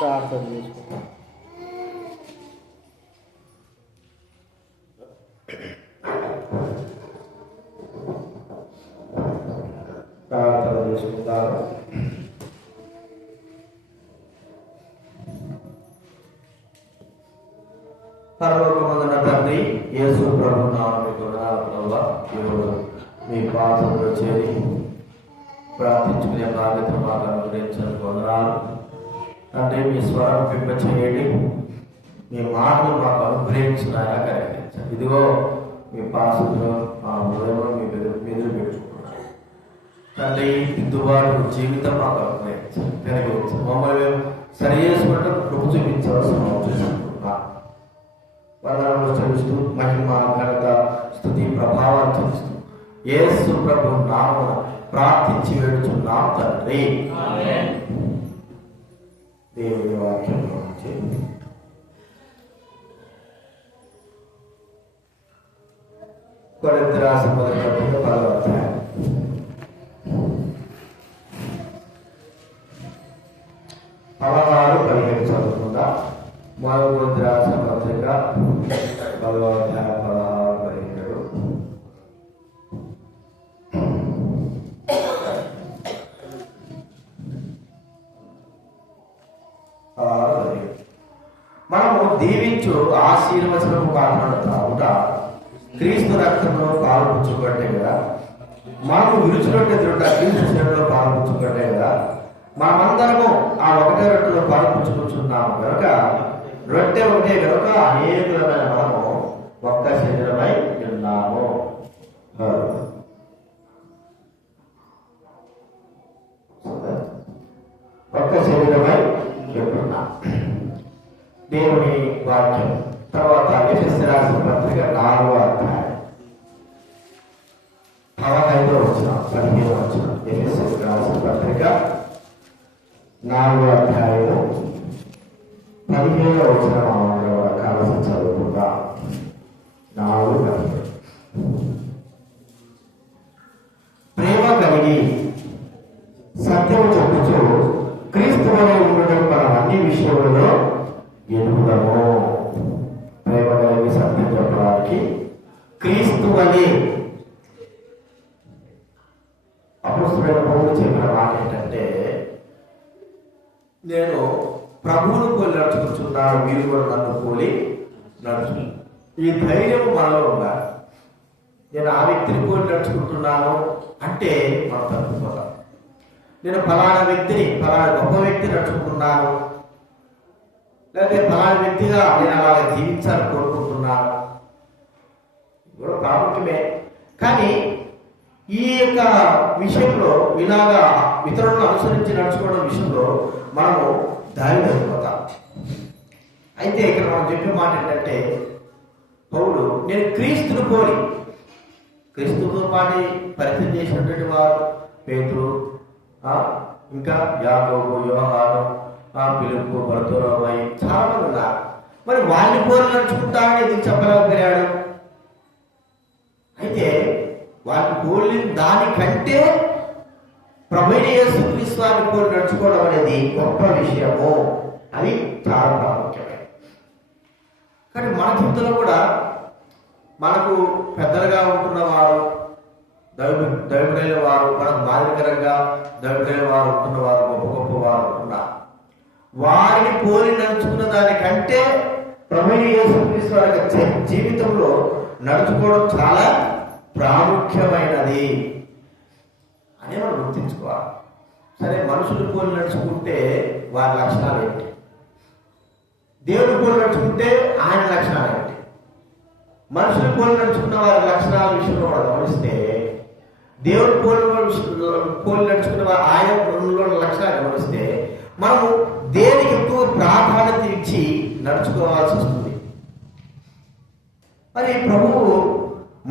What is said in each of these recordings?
ప్రార్థన చేసుకుంటాం. ప్రార్థన చేసుకుంటారు. పరలోకమందున తండ్రి, యేసు ప్రభు నామమున ఈరోజు మీ పాదంలో చేరి ప్రార్థించుకునే బాధ్యత మాకు అనుగ్రహించిన వందనాలు. అంటే మీ స్వరం చేయండి, మీ మాటలు మాకు అనుగ్రహించినాయా కలిగించండి. ఇదిగో మీ పాసంలో మా హృదయంలో మీ ఎదురు పెట్టుకున్నాను తండ్రి. దిద్దుబాటు జీవితం మాకు అనుగ్రహించండి, కలిగించండి. మమ్మల్ని మేము సరి చేసుకుంటూ కృప చూపించవలసిన చేసుకుంటున్నా. వందనాలు చెల్లిస్తూ మహిమ ఘనత స్తుతి ప్రభావాలు చెల్లిస్తూ యేసు ప్రభు నామమున ప్రార్థించి వేడుచున్నాం తండ్రి. దేవుని వాక్యంలో నుంచి కొరింథీ రాసిన మొదటి పత్రిక 10వ అధ్యాయం 16-17 చదువుకుందా. మొదటి కొరింథీ రాసిన పత్రిక 10వ అధ్యాయం 16-17. మనము దీవించు ఆశీర్వచనము కాకుండా క్రీస్తు రక్తంలో పాల్పుచ్చుకుంటే కదా, మనము విరుచుకుంటే దృఢ క్రీస్తు శరీరంలో పాల్పుచ్చుకుంటే కదా, మనమందరము ఆ ఒకటే రొట్టెలో పాల్పుచ్చుకుంటున్నాము కనుక, రొట్టె ఒకటే కనుక అనేకులమైన మనము ఒక్క శరీరమై ఉన్నాము. ఒక్క శరీరమై ఉంటున్నాం. దేవుని వాక్యం తర్వాత ఎఫెసీ రాసిన పత్రిక 4వ అధ్యాయం 15వ వచనం 17వ వచనం. ఎఫెసీ రాసిన పత్రిక 4వ అధ్యాయం 17వ వచనం కలిసి చదువుకుందా. 4:17. ప్రేమ కలిగి సత్యం చెప్పుచు క్రీస్తు వలె ఉండడం మనం అన్ని విషయంలో ఎదుగుదాము. ప్రేమ కలిగి సత్యం చెప్పడానికి క్రీస్తు వలె. అపొస్తలుడైన పౌలు చెప్పిన మాట ఏంటంటే, నేను ప్రభువును పోలి నడుచుకుంటున్నాను, మీరు కూడా నన్ను పోలి నడుచు. ఈ ధైర్యం మనలో ఉండాలి. నేను ఆ వ్యక్తిని పోలి నడుచుకుంటున్నాను అంటే మనం తప్పిపోతాం. నేను ఫలానా వ్యక్తిని, ఫలానా గొప్ప వ్యక్తిని నడుచుకుంటున్నాను, లేకపోతే ఫలానా వ్యక్తిగా నేను అలాగే జీవించాలని కోరుకుంటున్నాను, కూడా ప్రాముఖ్యమే. కానీ ఈ యొక్క విషయంలో ఇలాగా ఇతరులను అనుసరించి నడుచుకోవడం విషయంలో మనము దారి తప్పిపోతాం. అయితే ఇక్కడ మనం చెప్పే మాట ఏంటంటే, పౌలు నేను క్రీస్తును పోలి, క్రీస్తుతో పాటు పరిచయం చేసినటువంటి వారు పేతురు, ఇంకా యాకోబు, యోహాను, ఫిలిప్పు, బర్తోలోమయి చాలా మంది ఉన్నారు. మరి వాళ్ళని పోలి నడుచుకుంటామని ఎందుకు చెప్పలేకపోయాడు? అయితే వాళ్ళని పోలి దానికంటే ప్రభువైన యేసుక్రీస్తు వారిని పోలి నడుచుకోవడం అనేది గొప్ప విషయము. అది చాలా ప్రాముఖ్యమైనది. కానీ మన జీవితంలో కూడా మనకు పెద్దలుగా ఉంటున్న వారు, దైవమైన వారు, మనకు మాదిరికరంగా దైవమైన వారు ఉంటున్న వారు, గొప్ప గొప్ప వారు ఉంటున్నారు. వారిని పోలి నడుచుకున్న దానికంటే ప్రభువైన యేసుక్రీస్తు వారి జీవితంలో నడుచుకోవడం చాలా ప్రాముఖ్యమైనది అని మనం గుర్తించుకోవాలి. సరే, మనుషులు పోలి నడుచుకుంటే వారి లక్షణాలు ఏంటి, దేవుని పోలి నడుచుకుంటే ఆయన లక్షణాలు ఏంటి? మనుషులు పోలి నడుచుకున్న వారి లక్షణాల విషయంలో కూడా గమనిస్తే, దేవుని పోలి నడుచుకున్న వారు ఆయన లక్షణాలు గమనిస్తే, మనము దేనికి ఎక్కువ ప్రాధాన్యత ఇచ్చి నడుచుకోవాల్సి వస్తుంది. మరి ప్రభువు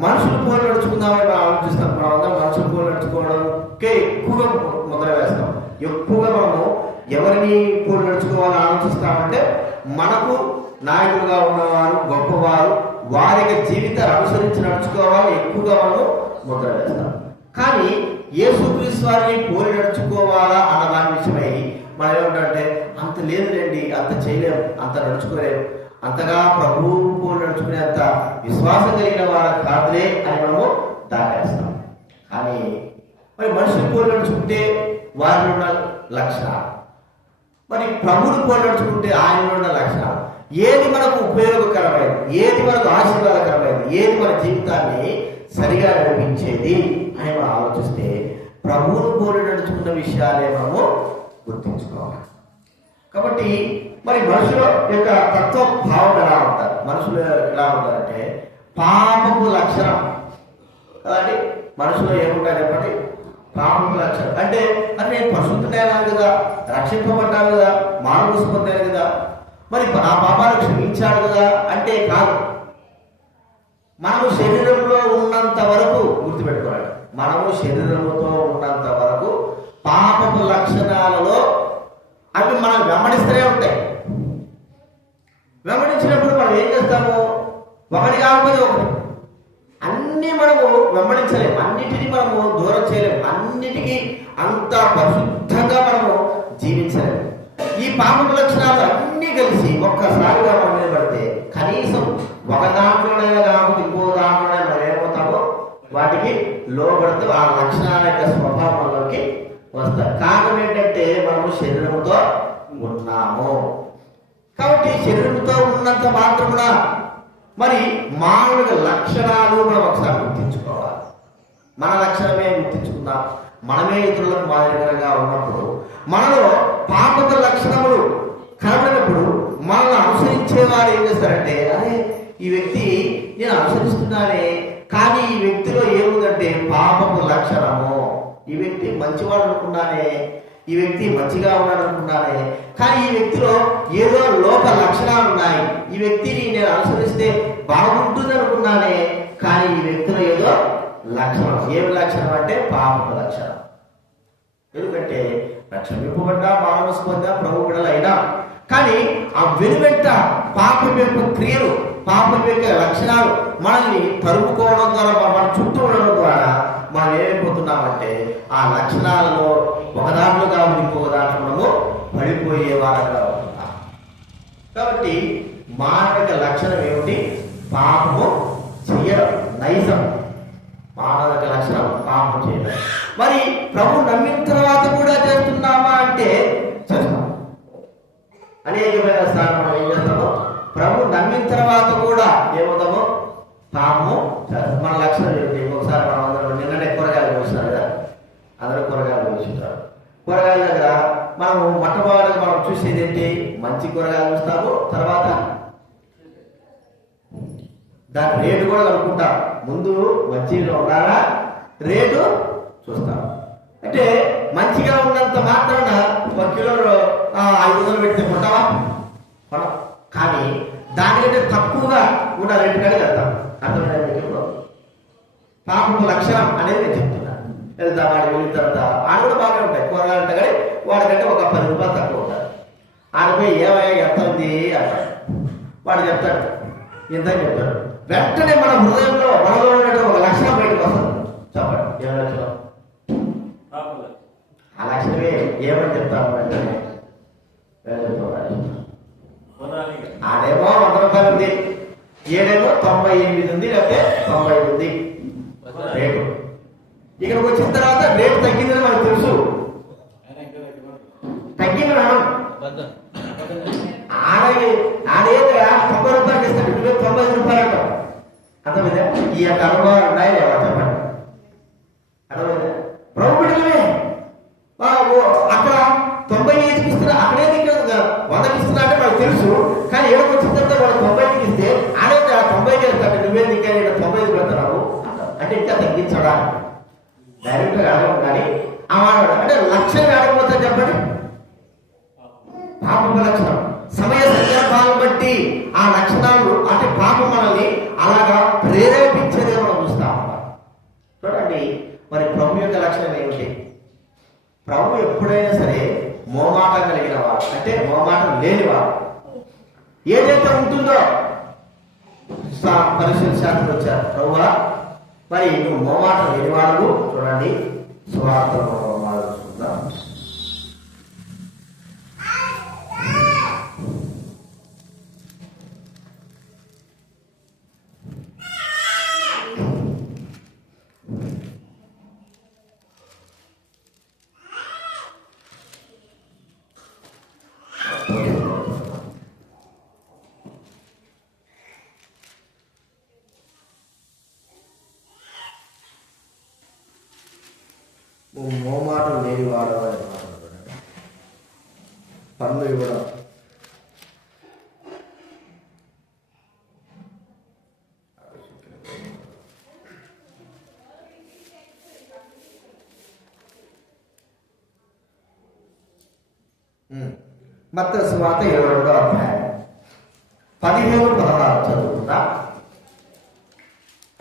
మనుషులు పోలి నడుచుకుందామని మనం ఆలోచిస్తాం. మనం అందరం మనుషులు పోలి నడుచుకోవడంకే ఎక్కువగా మొదలు వేస్తాం. ఎక్కువగా మనము ఎవరిని పోలి నడుచుకోవాలని ఆలోచిస్తామంటే, మనకు నాయకులుగా ఉన్నవారు, గొప్పవారు, వారి జీవితాలు అనుసరించి నడుచుకోవాలని ఎక్కువగా మనము మొదలు వేస్తాం. కానీ యేసుక్రీస్తు వారిని పోలి నడుచుకోవాలా అన్న దాని విషయమై మనం ఏమిటంటే, అంత లేదులేండి, అంత చేయలేము, అంత నడుచుకోలేము, అంతగా ప్రభువు పోలి నడుచుకునే అంత విశ్వాసం కలిగిన వారు కాదులే అని మనము దాటేస్తాం. కానీ మరి మనుషులు పోలి నడుచుకుంటే వారిలో ఉన్న లక్షణాలు, మరి ప్రభువుని పోలి నడుచుకుంటే ఆయనలో ఉన్న లక్షణాలు, ఏది మనకు ఉపయోగకరమైనది, ఏది మనకు ఆశీర్వాదకరమైనది, ఏది మన జీవితాన్ని సరిగా నడిపించేది అని మనం ఆలోచిస్తే, ప్రభువును పోలి నడుచుకున్న విషయాలే మనము గుర్తుంచుకోవాలి. కాబట్టి మరి మనుషుల యొక్క తత్వ భావం ఎలా ఉంటారు? మనుషులు ఎలా ఉంటారంటే పాపపు లక్షణం కదండి. మనుషులు ఏముంటారు చెప్పండి? పాపపు లక్షణం అంటే, అది నేను పరిశుద్ధుడైనాను కదా, రక్షింపబడ్డాను కదా, మానవ పొందాను కదా, మరి ఆ పాపాలు క్షమించాడు కదా అంటే కాదు. మనము శరీరంలో ఉన్నంత వరకు గుర్తుపెట్టుకోవాలి, మనము శరీరంతో ఉన్నంత వరకు పాపపు లక్షణాలలో అవి మనం వెంబడిస్తూనే ఉంటాయి. వెంబడించినప్పుడు మనం ఏం చేస్తాము? ఒకటి కాకపోతే ఒకటి, అన్ని మనము వెంబడించలేము, అన్నిటినీ మనము దూరం చేయలేము, అన్నిటికీ అంత పరిశుద్ధంగా మనము జీవించలేము. ఈ పాపపు లక్షణాలు అన్నీ కలిసి ఒక్కసారిగా మన మీద పడితే, కనీసం ఒక దాంట్లోనైనా కాకపోతే ఇంకో దాంట్లోనే మనం ఏమవుతామో వాటికి లోబడితే ఆ లక్షణాల యొక్క స్వభావంలోకి వస్తాయి. కారణం ఏంటంటే, మనము శరీరంతో ఉన్నాము. కాబట్టి శరీరంతో ఉన్నంత మాత్రమున మరి మానవుల లక్షణాలు మనం ఒకసారి గుర్తించుకోవాలి. మన లక్షణమే గుర్తించుకుందాం. మనమే ఇతరులకు మాదిరికరంగా ఉన్నప్పుడు, మనలో పాపక లక్షణములు కనబడినప్పుడు మనల్ని అనుసరించేవారు ఏం చేస్తారంటే, అరే ఈ వ్యక్తి నేను అనుసరిస్తున్నానే, కానీ ఈ వ్యక్తిలో ఏముందంటే పాపపు లక్షణము. ఈ వ్యక్తి మంచివాడు అనుకున్నానే, ఈ వ్యక్తి మంచిగా ఉన్నాడు అనుకున్నానే, కానీ ఈ వ్యక్తిలో ఏదో లోప లక్షణాలు ఉన్నాయి. ఈ వ్యక్తిని నేను అనుసరిస్తే బాగుంటుంది అనుకున్నానే, కానీ ఈ వ్యక్తిలో ఏదో లక్షణం. ఏమి లక్షణం అంటే పాపపు లక్షణం. ఎందుకంటే రక్షింపబడ్డా, మానవ పొందా, ప్రభు బిడ్డలైనా, కానీ ఆ వెనువెంట పాపం యొక్క క్రియలు, పాపం యొక్క లక్షణాలు మనల్ని తరుముకోవడం ద్వారా, మన చుట్టూ ఉండడం ద్వారా మనం ఏమైపోతున్నామంటే ఆ లక్షణాలలో ఒకదాంట్లో కాబట్టి ఇంకొక దాంట్లో మనము పడిపోయే వారంగా ఉంటున్నాం. కాబట్టి మానవిక లక్షణం ఏమిటి? పాపము చేయడం, నైజం. మానవిక లక్షణం పాపం చేయడం. మరి ప్రభు నమ్మిన తర్వాత కూడా చేస్తున్నామా అంటే చేస్తాం. అనేకమైన సార్లు మనం ఏం చేస్తాము? ప్రభు నమ్మిన తర్వాత కూడా ఏమవుతాము? పాపము చేస్తాం. మన లక్షణం ఏంటి? ఒకసారి మనం అందరం నిన్ననే కూరగాయలు కోసినారు కదా, అందరూ కూరగాయలు కోసుకుంటారు. కూరగాయల దగ్గర మనము మొట్టమొదటిగా మనం చూసేది ఏంటి? మంచి కూరగాయలు చూస్తాము, తర్వాత దాని రేటు కూడా కనుక్కుంటాం. ముందు మంచిగా ఉన్నారా రేటు చూస్తాం. అంటే మంచిగా ఉన్నంత మాత్రాన 1 కిలోలో 500 పెడితే కొంటావా? కొనం. కానీ దానికంటే తక్కువగా ఉన్న రేటు కానీ వెళ్తాం. అర్థమైనా? పాపం లక్షణం అనేది నేను చెప్తున్నాను. వెళ్తా వాడికి వెళ్ళిన తర్వాత ఆడ కూడా బాగానే ఉంటాయి కూరగాయలు ఉంటాయి, కానీ వాడికంటే ఒక 10 రూపాయలు తక్కువ ఉంటారు. ఆడపోయి ఏమయ్యా ఎంత ఉంది అంటాడు. వాడు చెప్తాడు, ఎంత చెప్తాడు. వెంటనే మన హృదయంలో మనలో ఉన్నట్టు ఒక లక్షణం బయటకు వస్తుంది. చెప్పండి, ఏ లక్షణం? ఆ లక్షణమే ఏమని చెప్తాను వెంటనే? ఆడేమో 100 రూపాయలు ఉంది, ఏడేమో 98 ఉంది, లేకపోతే 90 ఉంది రేటు. ఇక్కడికి వచ్చిన తర్వాత రేటు తగ్గిందని మనకు తెలుసు. తగ్గింది ఆడేదిగా 90 రూపాయలు ఇస్తాడు, 95 రూపాయలు అంటాం. అర్థమైందా? ఈ యొక్క అనుభవాలు ఉన్నాయి లేవా? చెప్పండి. అర్థమైందా? ప్రభుత్వమే అక్కడేది ఇక్కడ 100కి ఇస్తున్నా అంటే మనకు తెలుసు. కానీ ఏడుకు వచ్చిన తర్వాత వాళ్ళు 90కి ఇస్తే ఆడే 90కి వెళ్తాడు. నువ్వేది ఇంకా 95 పెడతావు అంటే ఇంకా తగ్గించడానికి డైరెక్ట్గా అడగం. కానీ ఆ మాట అంటే లక్ష్యం ఆడకపోతే చెప్పండి, పాపం లక్షణం. సమయ సందర్భాలను బట్టి ఆ లక్షణాలు అంటే పాపం మనల్ని అలాగా ప్రేరేపించేదే మనం చూస్తాం. చూడండి, మరి ప్రభు యొక్క లక్షణం ఏమిటి? ప్రభు ఎప్పుడైనా సరే మోమాటం కలిగిన వాడు, అంటే మోమాటం లేనివాడు. ఏదైతే ఉంటుందో పరిశుద్ధ శాస్త్రం వచ్చారు, ప్రభువా మరి నువ్వు మోమాటం లేనివాడు. చూడండి, సువార్తలో చూద్దాం. మోమాటం లేనివాడు అని మాట్లాడుతున్నాడు. పన్ను ఇవ్వడం, మత్తయి సువార్త 22వ అధ్యాయం 15-16 చదువుకుంటా.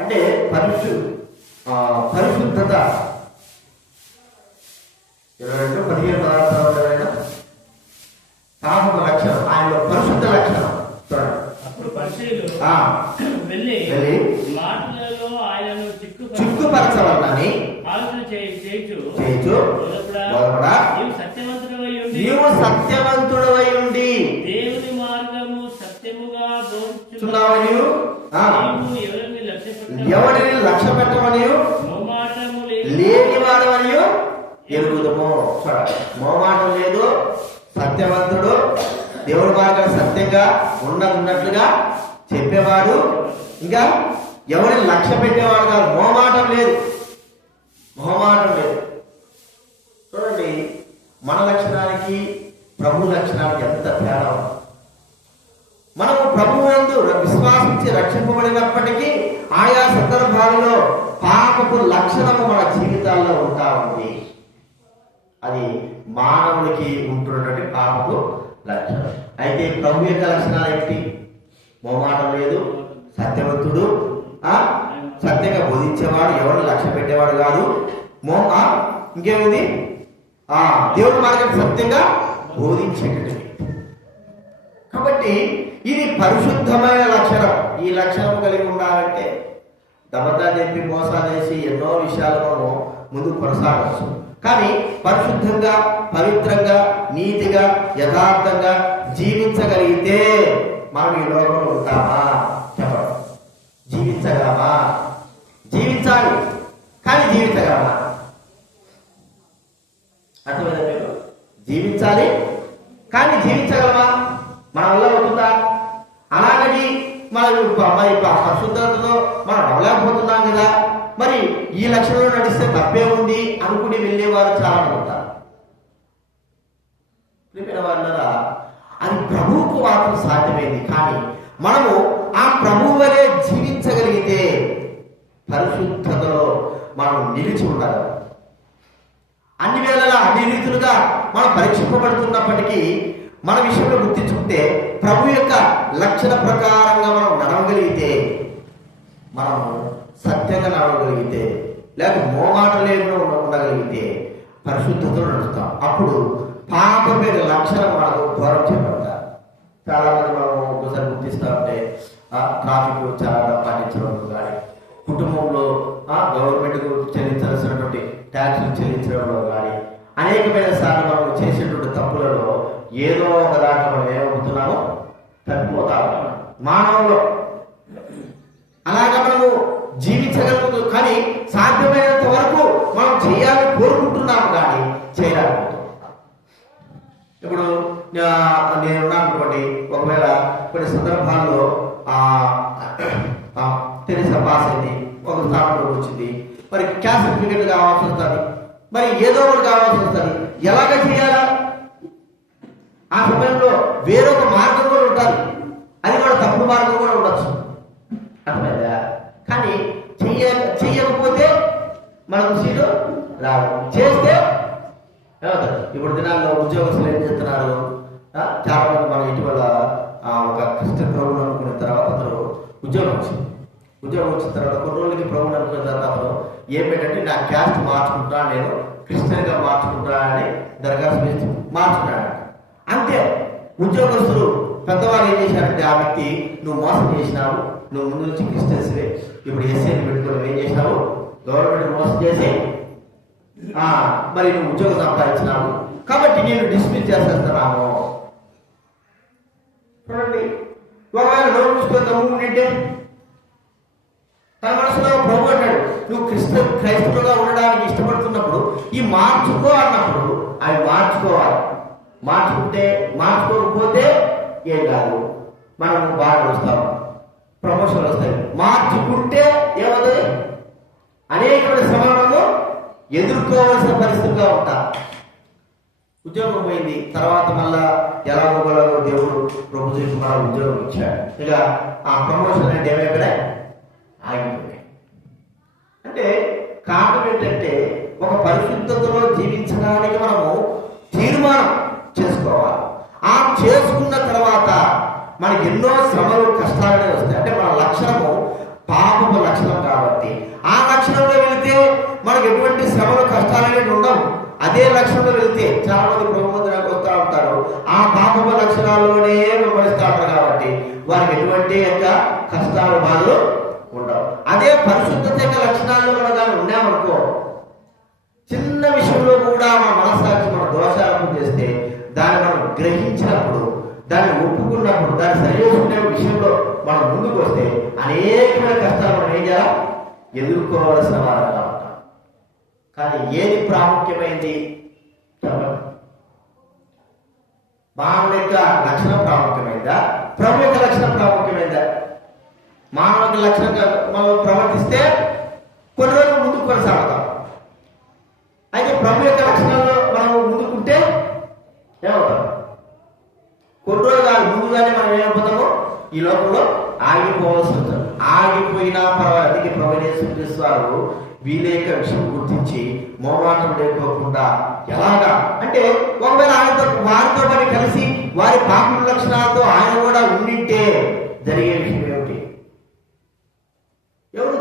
అంటే పరిశుద్ధత 22-15-16 పాపపు లక్షణం, ఆయనలో పరిశుద్ధ లక్షణం. అప్పుడు పరిచయులు వెళ్ళి మాటలలో ఆయనను చిక్కుపరచవలని ఆలోచన చేయొచ్చు. నీవు సత్యవంతుడవై ఉండి దేవుని మార్గము సత్యముగా బోధించుచున్నావని, ఎవరిని లక్ష్య పెట్టమని, లేనివాడవని ఎరుగుదము. మోమాటం లేదు, సత్యవంతుడు, దేవుడి మార్గం సత్యంగా ఉన్నట్లుగా చెప్పేవాడు, ఇంకా ఎవరిని లక్ష్య పెట్టేవాడు కాదు. మోమాటం లేదు. చూడండి, మన లక్షణానికి ప్రభు లక్షణానికి ఎంత తేడా. మనము ప్రభువునందు విశ్వాసించి రక్షింపబడినప్పటికీ ఆయా సందర్భాలలో పాపపు లక్షణము మన జీవితాల్లో ఉంటా ఉంది. అది మానవునికి ఉంటున్నటువంటి పాపపు లక్షణం. అయితే ప్రభు యొక్క లక్షణాలు ఏంటి? మోమాటం లేదు, సత్యవంతుడు, సత్యంగా బోధించేవాడు, ఎవరిని లక్ష్య పెట్టేవాడు కాదు. ఇంకేముంది? దేవుడి మార్గం సత్యంగా బోధించేటది. కాబట్టి ఇది పరిశుద్ధమైన లక్షణం. ఈ లక్షణం కలిగి ఉండాలంటే దబద్దాలు చెప్పి మోసాలు చేసి ఎన్నో విషయాలు మనం ముందుకు కొనసాగవచ్చు. కానీ పరిశుద్ధంగా, పవిత్రంగా, నీతిగా, యథార్థంగా జీవించగలిగితే మనం ఈ లోకంలో ఉంటామా? చెప్పండి. జీవించగలమా? జీవించాలి, కానీ జీవించగలమా? అర్థమైందా మీరు? జీవించాలి, కానీ జీవించగలమా? మన వల్ల అవుతుందా? అలాగని మరి పరిశుద్ధతలో మనం అవ్వలేకపోతున్నాం కదా, మరి ఈ లక్షణంలో నడిస్తే తప్పే ఉంది అనుకుని వెళ్ళేవారు చాలా మంది ఉంటారు. వాళ్ళరా, అది ప్రభువుకు మాత్రం సాధ్యమైంది. కానీ మనము ఆ ప్రభువు వలె జీవించగలిగితే పరిశుద్ధతలో మనం నిలిచి ఉండాలి. అన్ని వేళలా అన్ని రీతులుగా మనం పరీక్షింపబడుతున్నప్పటికీ మన విషయంలో గుర్తించుకుంటే ప్రభు యొక్క లక్షణ ప్రకారంగా మనం నడవగలిగితే, మనము సత్యంగా నడవగలిగితే, లేక మోమాట లేకుండా ఉండగలిగితే పరిశుద్ధతలో నడుస్తాం. అప్పుడు పాపం మీద లక్షణం మనకు దూరం చేయబడతారు. చాలా మంది మనం ఒకసారి గుర్తిస్తూ ఉంటే ట్రాఫిక్ చాలా పాటించడం కానీ, కుటుంబంలో గవర్నమెంట్కు చెల్లించాల్సినటువంటి ట్యాక్సులు చెల్లించడంలో కానీ, అనేకమైన సార్లు మనం చేసేటువంటి తప్పులలో ఏదో ఒక దాంట్లో మనం ఏమవుతున్నామో తప్పిపోతా ఉన్నాం మానవులో. అలాగా మనము జీవించగలుగుతాం, కానీ సాధ్యమైనంత వరకు మనం చేయాలని కోరుకుంటున్నాము కానీ చేయలేకపోతున్నాం. ఇప్పుడు నేనున్నా అనుకోండి, ఒకవేళ కొన్ని సందర్భాల్లో టెన్నిస్ పాస్ అయింది, ఒక స్థానంలోకి వచ్చింది, మరి క్యాస్ట్ సర్టిఫికెట్ కావాల్సి వస్తుంది, మరి ఏదో ఒకటి కావాల్సి వస్తుంది. ఎలాగ చేయాలా? ఆ సమయంలో వేరొక మార్గం కూడా ఉంటుంది, అది కూడా తప్పుడు మార్గం కూడా ఉండొచ్చు. అర్థమైందా? కానీ చెయ్యకపోతే మనకు సీటు రాదు, చేస్తే ఏమవుతుంది? ఇప్పుడు దినాల్లో ఉద్యోగస్తులు ఏం చేస్తున్నారు? చాలా మంది మనం ఇటీవల ఒక క్రిస్టియన్ ప్రభువుని అనుకున్న తర్వాత అతను ఉద్యోగం వచ్చిన తర్వాత కొన్ని రోజులకి ప్రభువుని అనుకున్న తర్వాత అతను ఏమిటంటే నా క్యాస్ట్ మార్చుకుంటా, నేను క్రిస్టియన్గా మార్చుకుంటా అని దరఖాస్తు వేసి మార్చుకున్నాడు. అంతే. ఉద్యోగస్తులు పెద్దవాళ్ళు ఏం చేశారంటే ఆ వ్యక్తి నువ్వు మోసం చేసినావు, నువ్వు ముందు నుంచి క్రిస్టియన్స్వే, ఇప్పుడు ఎస్సీని పెట్టుకుని ఏం చేసినావు? గవర్నమెంట్ మోసం చేసి మరి నువ్వు ఉద్యోగం సంపాదించినావు కాబట్టి నేను డిస్మిస్ చేసేస్తున్నాను. చూడండి, ఒకవేళ నోరు మూసుకొని తమ్ముంటే తన మనసులో ప్రభు అంటాడు, నువ్వు క్రైస్తవులుగా ఉండడానికి ఇష్టపడుతున్నప్పుడు ఈ మార్చుకో అన్నప్పుడు అవి మార్చుకోవాలి. మార్చుకోకపోతే ఏం కాదు, మనం బాగా వస్తాం, ప్రమోషన్లు వస్తాయి. మార్చుకుంటే ఏమవుతుంది? అనేకమైన శ్రమలను ఎదుర్కోవాల్సిన పరిస్థితిగా ఉంటా. ఉద్యోగం పోయింది, తర్వాత మళ్ళా ఎలాగో దేవుడు ప్రభు చేసి మన ఉద్యోగం ఇచ్చాడు. ఇక ఆ ప్రమోషన్ అంటే ఏమైపోయినాయి? ఆగిపోయాయి. అంటే కారణం ఏంటంటే ఒక పరిశుద్ధతలో జీవించడానికి మనము తీర్మానం చేసుకోవాలి. ఆ చేసుకున్న తర్వాత మనకి ఎన్నో శ్రమలు కష్టాలనే వస్తాయి. అంటే మన లక్షణము పాపపు లక్షణం కాబట్టి ఆ లక్షణంలో వెళితే మనకు ఎటువంటి శ్రమలు కష్టాలు అనేవి ఉండవు. అదే లక్షణంలో వెళితే చాలా మంది ప్రభుత్వానికి వస్తూ ఉంటారు, ఆ పాపపు లక్షణాల్లోనే విమరిస్తూ ఉంటారు కాబట్టి వారికి ఎటువంటి యొక్క కష్టాలు బాధలు ఉండవు. అదే పరిశుద్ధత యొక్క లక్షణాల్లో మనం కానీ ఉన్నామనుకో, చిన్న విషయంలో కూడా మన మనస్సాక్షి మన దోషాలను చేస్తే దాన్ని మనం గ్రహించినప్పుడు, దాన్ని ఒప్పుకున్నప్పుడు, దాన్ని సరిచేసుకునే విషయంలో మనం ముందుకు వస్తే అనేకమైన కష్టాలు మనం ఏం చేయాలి? ఎదుర్కోవాల్సిన వారంగా ఉంటాం. కానీ ఏది ప్రాముఖ్యమైంది? మానవ యొక్క లక్షణం ప్రాముఖ్యమైందా? ప్రభు యొక్క లక్షణం ప్రాముఖ్యమైందా? మానవ యొక్క లక్షణంగా మనం ప్రవర్తిస్తే కొన్ని రోజులు ముందుకు కొనసాగుతాం. అయితే ప్రభు యొక్క లక్షణాల్లో మనం ముందుకుంటే ఏమవుతాం? కొన్ని రోజులు కాదు, ముందుగానే మనం ఏమైపోతాము? ఈ లోకంలో ఆగిపోవాల్సి ఉంటుంది. ఆగిపోయినా పర్వాలేదు. అందుకే ప్రభు వారు వీళ్ళ యొక్క విషయం గుర్తించి మోమాటం లేకోకుండా ఎలాగా అంటే ఒకవేళ ఆయనతో వారితో పాటు కలిసి వారి పాపం లక్షణాలతో ఆయన కూడా ఉండింటే జరిగే విషయం ఏమిటి?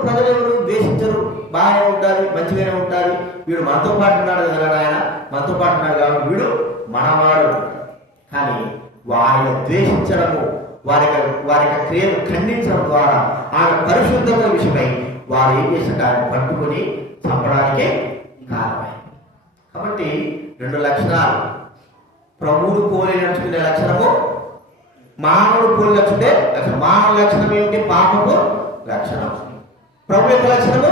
ప్రజలు ఎవరు ద్వేషించరు, బాగానే ఉంటారు, మంచిగానే ఉంటారు. వీడు మనతో పాటు ఉన్నాడు కదా, ఆయన మనతో పాటు ఉన్నాడు కాబట్టి వీడు మనవాడు. కానీ వారిని ద్వేషించడము, వారి క్రియను ఖండించడం ద్వారా ఆయన పరిశుద్ధత విషయమై వారు ఏం చేసిన ఆయన పట్టుకుని చంపడానికే కారణమై. కాబట్టి రెండు లక్షణాలు, ప్రభువును పోలి నడుచుకునే లక్షణము, మానవుడు పోలి నడుచుకునే లక్షణం. మానవ లక్షణం ఏమిటి? పాపము లక్షణం. ప్రభు యొక్క లక్షణము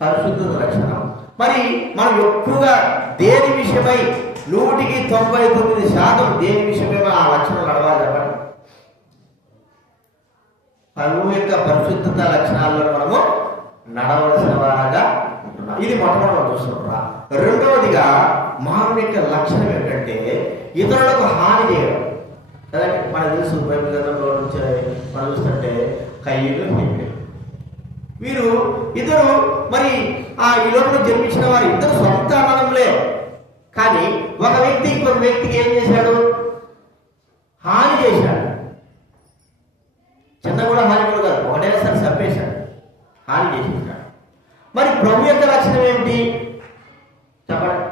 పరిశుద్ధత లక్షణం. మరి మనం ఎక్కువగా దేని విషయమై 99% దేని విషయమై ఆ లక్షణం నడవాలి చెప్పండి? ప్రభు యొక్క పరిశుద్ధత లక్షణాల్లో మనము నడవలసిన వారంగా ఉంటున్నాం. ఇది మొట్టమొదటి చూస్తున్నాం. రెండవదిగా మానవ యొక్క లక్షణం ఏంటంటే ఇతరులకు హాని చేయడం. కదండి, మనకు తెలుసు బైబిల్ గ్రంథంలో నుంచి మనం చూస్తుంటే కయ్యూలు, హేబెలు వీరు ఇద్దరు మరి ఈ లోకంలో జన్మించిన వారు ఇద్దరు సొంత అన్నదమ్ములే. కానీ ఒక వ్యక్తి ఇంకొక వ్యక్తికి ఏం చేశాడు? హాని చేశాడు. చిన్న కూడా హాని కూడా కాదు, ఒకటేసారి చంపేశాడు, హాని చేసేసాడు. మరి ప్రభు యొక్క లక్షణం ఏమిటి చెప్పండి?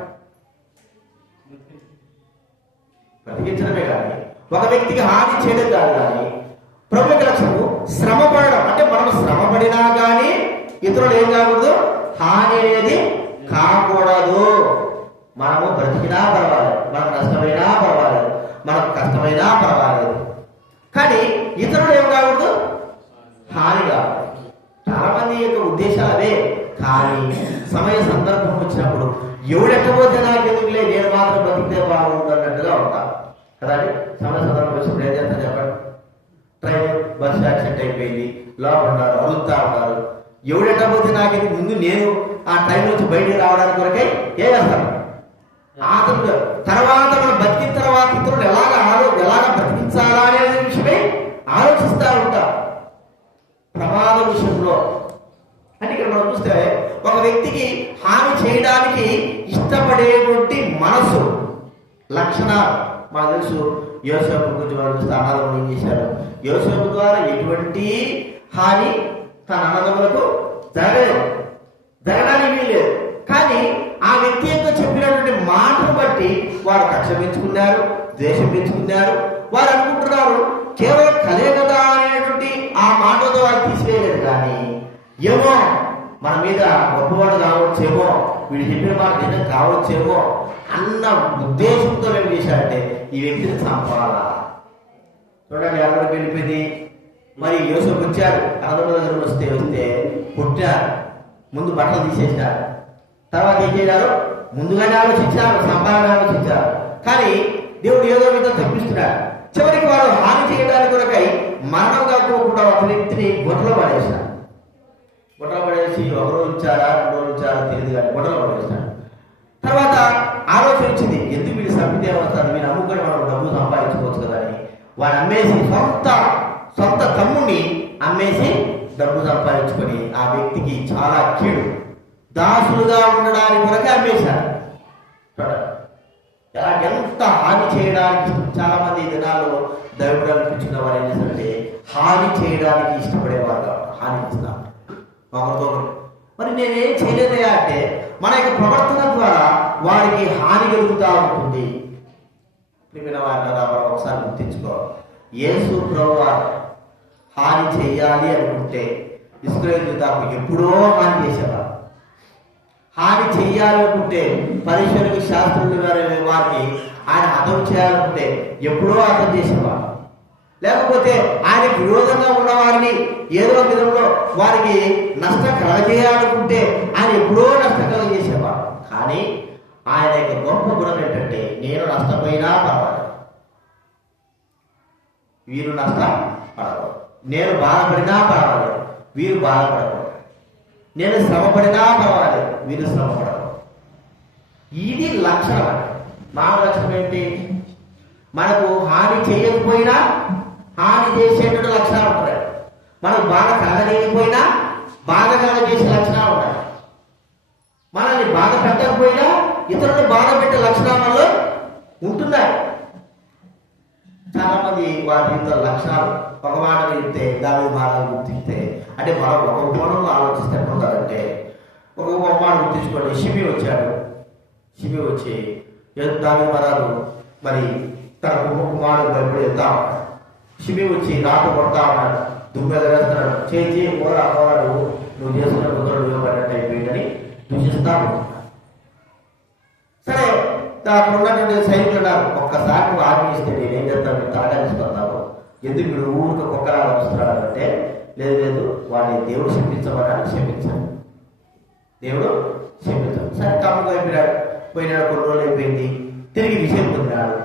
బ్రతికించడమే కానీ ఒక వ్యక్తికి హాని చేయడం కాదు. కానీ ప్రభు యొక్క లక్షణము శ్రమ పడడం. అంటే మనం శ్రమ పడినా కానీ ఇతరులు ఏం కాకూడదు? హాని అనేది కాకూడదు. మనము బ్రతికినా పర్వాలేదు, మనకు నష్టమైనా పర్వాలేదు, మనకు కష్టమైనా పర్వాలేదు, కానీ ఇతరులు ఏం కాకూడదు? హాని కావాలి. చాలా మంది యొక్క ఉద్దేశాలు అవే. కానీ సమయ సందర్భం వచ్చినప్పుడు ఎవడెట్టబోతే నాకెందుకులే, నేను మాత్రం బతికితే బాగుంది అన్నట్టుగా ఉంటాను కదండి. సమయ సందర్భం వచ్చినప్పుడు ఏం చేస్తా చెప్పండి? ట్రైన్ బస్ యాక్సిడెంట్ అయిపోయింది, లోపల ఉన్నారు, అడుగుతా ఉంటారు. ఎవడెట్టబోతే నాకెందుకు, ముందు నేను ఆ ట్రైన్ నుంచి బయటికి రావడానికి కొరకై ఏం చేస్తాను? తర్వాత మనం బతికిన తర్వాత ఇతరులు ఎలాగా లక్షణాలు మనకు తెలుసు. యోసేపు గురించి మనం చూస్తే అన్నదమ్ములు ఏం చేశారు? యోసేపు ద్వారా ఎటువంటి హాని తన అన్నదమ్ములకు జరగడానికి వీల్లేదు. కానీ ఆ వ్యక్తి యొక్క చెప్పినటువంటి మాటను బట్టి వారు కక్ష పెంచుకున్నారు, ద్వేషం పెంచుకున్నారు. వారు అనుకుంటున్నారు కేవలం కలే కదా అనేటువంటి ఆ మాటతో వారు తీసివేయలేదు. కానీ ఏమో మన మీద గొప్పవాడు కావచ్చేమో, వీడు చెప్పిన మాట నిజం కావచ్చేమో అన్న ఉద్దేశంతో ఏం చేశారంటే ఈ వ్యక్తిని చంపాలా. చూడండి అక్కడికి వెళ్ళిపోయింది. మరి యోసేపు వచ్చారు, అన్నదమ్ముల వస్తే కొట్టారు, ముందు బట్టలు తీసేశారు. తర్వాత ఏం చేశారు? ముందుగానే ఆలోచించారు, సంపాదన ఆలోచించారు. కానీ దేవుడు ఏదో విధంగా తప్పిస్తున్నాడు. చివరికి వారు హాని చేయడానికి కొరకై మరణం కాకుండా ఒక వ్యక్తిని గొడవలో పడేశారు. గొడవ పడేసి ఒక రోజు ఇచ్చారా, 2 రోజులు ఇచ్చారా తెలియదు, కానీ గొడవలో పడేశారు. తర్వాత ఆలోచన వచ్చింది, ఎందుకు వీళ్ళు సభ్యత వస్తారు, వీళ్ళు అమ్ముకొని మనం డబ్బు సంపాదించుకోవచ్చు కదా అని వాడు అమ్మేసి సొంత తమ్ముడిని అమ్మేసి డబ్బు సంపాదించుకొని ఆ వ్యక్తికి చాలా కీడు, దాసులుగా ఉండడానికి కొరకే అమ్మేశారు. ఎంత హాని చేయడానికి చాలా మంది ఈ దినాల్లో దైవుడు అనిపించిన వారు ఏం చేస్తారంటే హాని చేయడానికి ఇష్టపడేవారు కాబట్టి హాని చేస్తారు ఒకరికొకరు. మరి నేనేం చేయలేదయా అంటే మన యొక్క ప్రవర్తన ద్వారా వారికి హాని కలుగుతూ ఉంటుంది. ప్రియమైన వారి కదా మనం ఒకసారి గుర్తించుకో, యేసు ప్రభువారు హాని చేయాలి అనుకుంటే ఇశ్రాయేలు దాకా ఎప్పుడో హాని చేసేవారు. హాని చేయాలనుకుంటే పరిశీలన శాస్త్రులు వారిని ఆయన హతం చేయాలనుకుంటే ఎప్పుడో హతం చేసేవారు. లేకపోతే ఆయనకు విరోధంగా ఉన్న వారిని ఏదో విధంలో వారికి నష్టం కలగజేయాలనుకుంటే ఆయన ఎప్పుడో నష్టం కలగజేసేవారు. కానీ ఆయన యొక్క గొప్ప గుణం ఏంటంటే నేను నష్టపోయినా పర్వాలేదు, వీరు నష్టం పడకూడదు, నేను బాధపడినా పర్వాలేదు, వీరు బాధపడకూడదు, నేను శ్రమపడినా పర్వాలేదు, వీరు శ్రమపడరు. ఇది లక్షణం. మా లక్షణం ఏంటి? మనకు హాని చేయకపోయినా హాని చేసేటువంటి లక్షణాలు ఉంటాయి. మనకు బాధ కలగలేకపోయినా బాధ కలగజేసే లక్షణాలు ఉంటాయి. మనల్ని బాధ పెట్టకపోయినా ఇతరులను బాధ పెట్టే లక్షణాలలో ఉంటున్నాయి. చాలా మంది వారి జీవిత లక్షణాలు ఒక మాట చెప్తే దాని బాధలు గుర్తిస్తే అంటే మనం ఒక కోణంలో ఆలోచిస్తే ఎట్లుంటారంటే ఒక మాట గుర్తించుకోండి. షిమి వచ్చాడు. షిమి వచ్చి దాని మరాలు మరి తన కుమారుడు భయపడేద్దాం. షిమి వచ్చి రాటు కొడతా ఉన్నాడు, దుమ్మెద వేస్తున్నాడు, చేసి పోరాడు నువ్వు చేస్తున్న కుదరడు ఇవ్వబడినట్టు అయిపోయిందని దూషిస్తాను. సరే అక్కడ ఉన్నటువంటి సైనికులు అన్నారు, ఒక్కసారి నువ్వు ఆజ్ఞ ఇస్తే నేనేం చేస్తాను, తాగాల్సిపోతావు, ఎందుకు మీరు ఊరికి కుక్కరాలు వస్తున్నాడు అంటే లేదు వాడిని దేవుడు క్షమించబడాలని క్షమించాడు. దేవుడు క్షమించాడు. సరే కమ్ముగా అయిపోయాడు. పోయినాడు, కొన్ని రోజులు అయిపోయింది, తిరిగి విషయం పొందినాడు.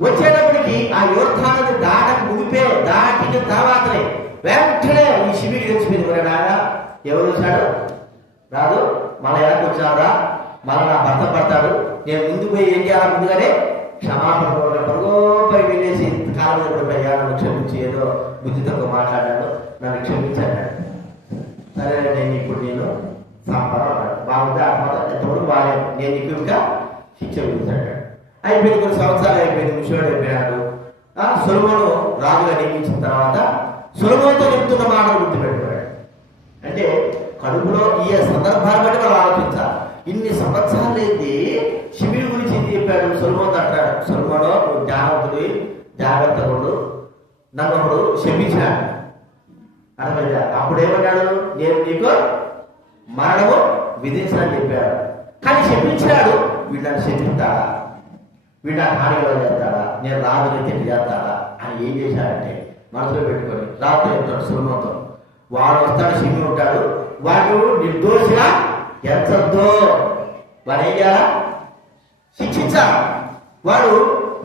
వచ్చేటప్పటికి ఆ యోర్ధానది దాటిన తర్వాతనే వెంటనే ఈ శిబికి తెచ్చిపోయింది. మరి నాయన ఎవరు వచ్చాడు? రాదు, మళ్ళీ ఎలా వచ్చారా, మళ్ళీ నా భర్త పడతాడు, నేను ముందు పోయి ఏం చేయాలి, ముందుగానే క్షమాపణ పరుగోపై వెళ్ళేసి కాలం పడిపోయా, నన్ను క్షమించి ఏదో బుద్ధితో మాట్లాడాడు, నన్ను క్షమించాడు. సరే ఇప్పుడు నేను సంపన్నాడు బాగుంది ఎంతవరకు బాగా నేను నీకు ఇంకా శిక్ష విధించాడు. అయిపోయింది, కొన్ని సంవత్సరాలు అయిపోయింది, ముసలుడు అయిపోయినాడు. సొలొమోను రాజుగా నియమించిన తర్వాత సొలొమోనుతో చెప్తున్న మాటలు గుర్తుపెట్టుకున్నాడు. అంటే కడుపులో ఈ సందర్భాన్ని బట్టి మనం ఆలోచించాలి. ఇన్ని సంవత్సరాలు ఏంటి శిబిరి గురించి ఇది చెప్పాడు. సొలొమోను అంటాడు, సొలొమోను నువ్వు జ్ఞానవంతుడు, జాగ్రత్తగా ఉండు, నన్ను ఒకడు క్షమించాడు అర్థమైందా. అప్పుడేమన్నాడు, నేను నీకు మరణము విధించాలని చెప్పాడు. కానీ క్షమించాడు. వీళ్ళని క్షమిస్తాడా, వీళ్ళ హానిగా చేస్తాడా, నేను రాజుని తిరిగి చేస్తాడా అని ఏం చేశాడంటే మనసులో పెట్టుకొని రాత్రి చెప్తాడు సొలొమోనుతో, వాడు వస్తాడు, శిబి ఉంటాడు, వాడు నిర్దోషిగా ఎంచద్దో, వాడు ఏం చేయాలా, శిక్షించాలి. వాడు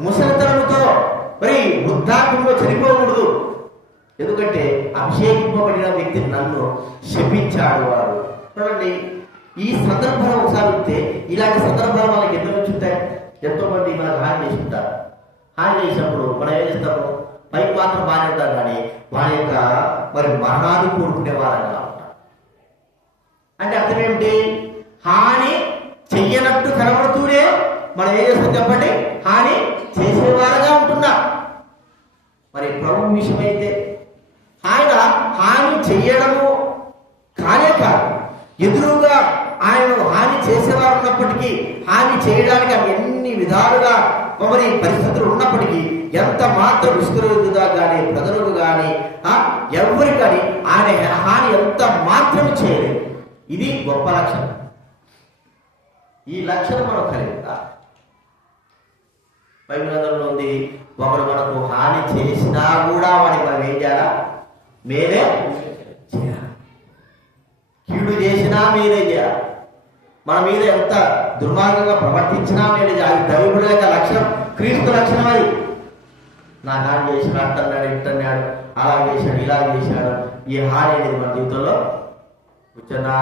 ముసలితనంతో మరి వృద్ధాప్యంలో చనిపోకూడదు. ఎందుకంటే అభిషేకింపబడిన వ్యక్తి నన్ను శపించాడు వాడు. చూడండి, ఈ సందర్భాలు ఒకసారి వస్తే ఇలాంటి సందర్భాలు మనకి ఎన్నో వచ్చుంటాయి. ఎంతో మంది మనకు హాని చేసుకుంటారు. హాని చేసినప్పుడు మనం ఏం చేస్తాము, పైకి మాత్రం బాగానే ఉంటారు, కానీ వారి యొక్క మరి మరణాన్ని కోరుకునే వారంగా ఉంటారు. అంటే అర్థం ఏమిటి, హాని చెయ్యనట్టు కనబడుతూనే మనం ఏం చేస్తాం చెప్పండి? హాని చేసేవారుగా ఉంటున్నాం. మరి ప్రభు విషయమైతే ఆయన హాని చెయ్యడము కానే కాదు, ఎదురుగా ఆయన హాని చేసేవారు ఉన్నప్పటికీ, హాని చేయడానికి ఆయన ఎన్ని విధాలుగా మరి పరిస్థితులు ఉన్నప్పటికీ, ఎంత మాత్రం విస్కృతుగా కానీ ప్రజలకు కానీ ఎవరికి కానీ ఆయన హాని ఎంత మాత్రం చేయలేదు. ఇది గొప్ప లక్షణం. ఈ లక్షణం మనం కలిగి ఉండాలి. బైబిల్ గ్రంథంలో ఉంది, ఒకడు మనకు హాని చేసినా కూడా వాడికి మనం ఏం చేయాలా? మేలే చేయాలి. కీడు చేసినా మేలే చేయాలి. మన మీద ఎంత దుర్మార్గంగా ప్రవర్తించినా మేలే చేయాలి. అది దైవుడి యొక్క లక్షణం, క్రీస్తు లక్షణం. అది నా హాని చేసిన అంటున్నాడు, ఇంటన్నాడు, అలా చేశాడు, ఇలా చేశాడు. ఈ హాని అనేది మన జీవితంలో కూర్చున్నా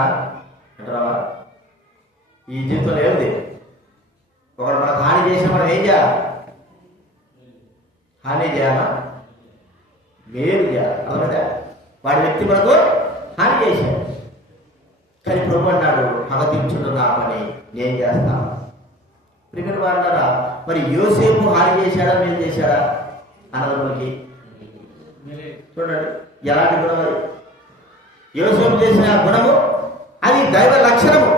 అంటారా? ఈ జీవితంలో ఏమిది? ఒకడు మనకు హాని చేసిన మనం ఏం చేయాలి? హాని చేయాలా? మేలు చేయాలి. అర్థమైందా? వాడి వ్యక్తి మనకు హాని చేశాడు, కానీ ప్రభు అన్నాడు, పగ తీర్చుండు నా పని నేను చేస్తాను. ప్రిమిటి వాడారా? మరి యోసేపు హాని చేశాడా మేలు చేశాడా? అన్నదమ్ములకి చూడండి ఎలాంటి గుణం అది. యోసేపు చేసిన గుణము అది దైవ లక్షణము.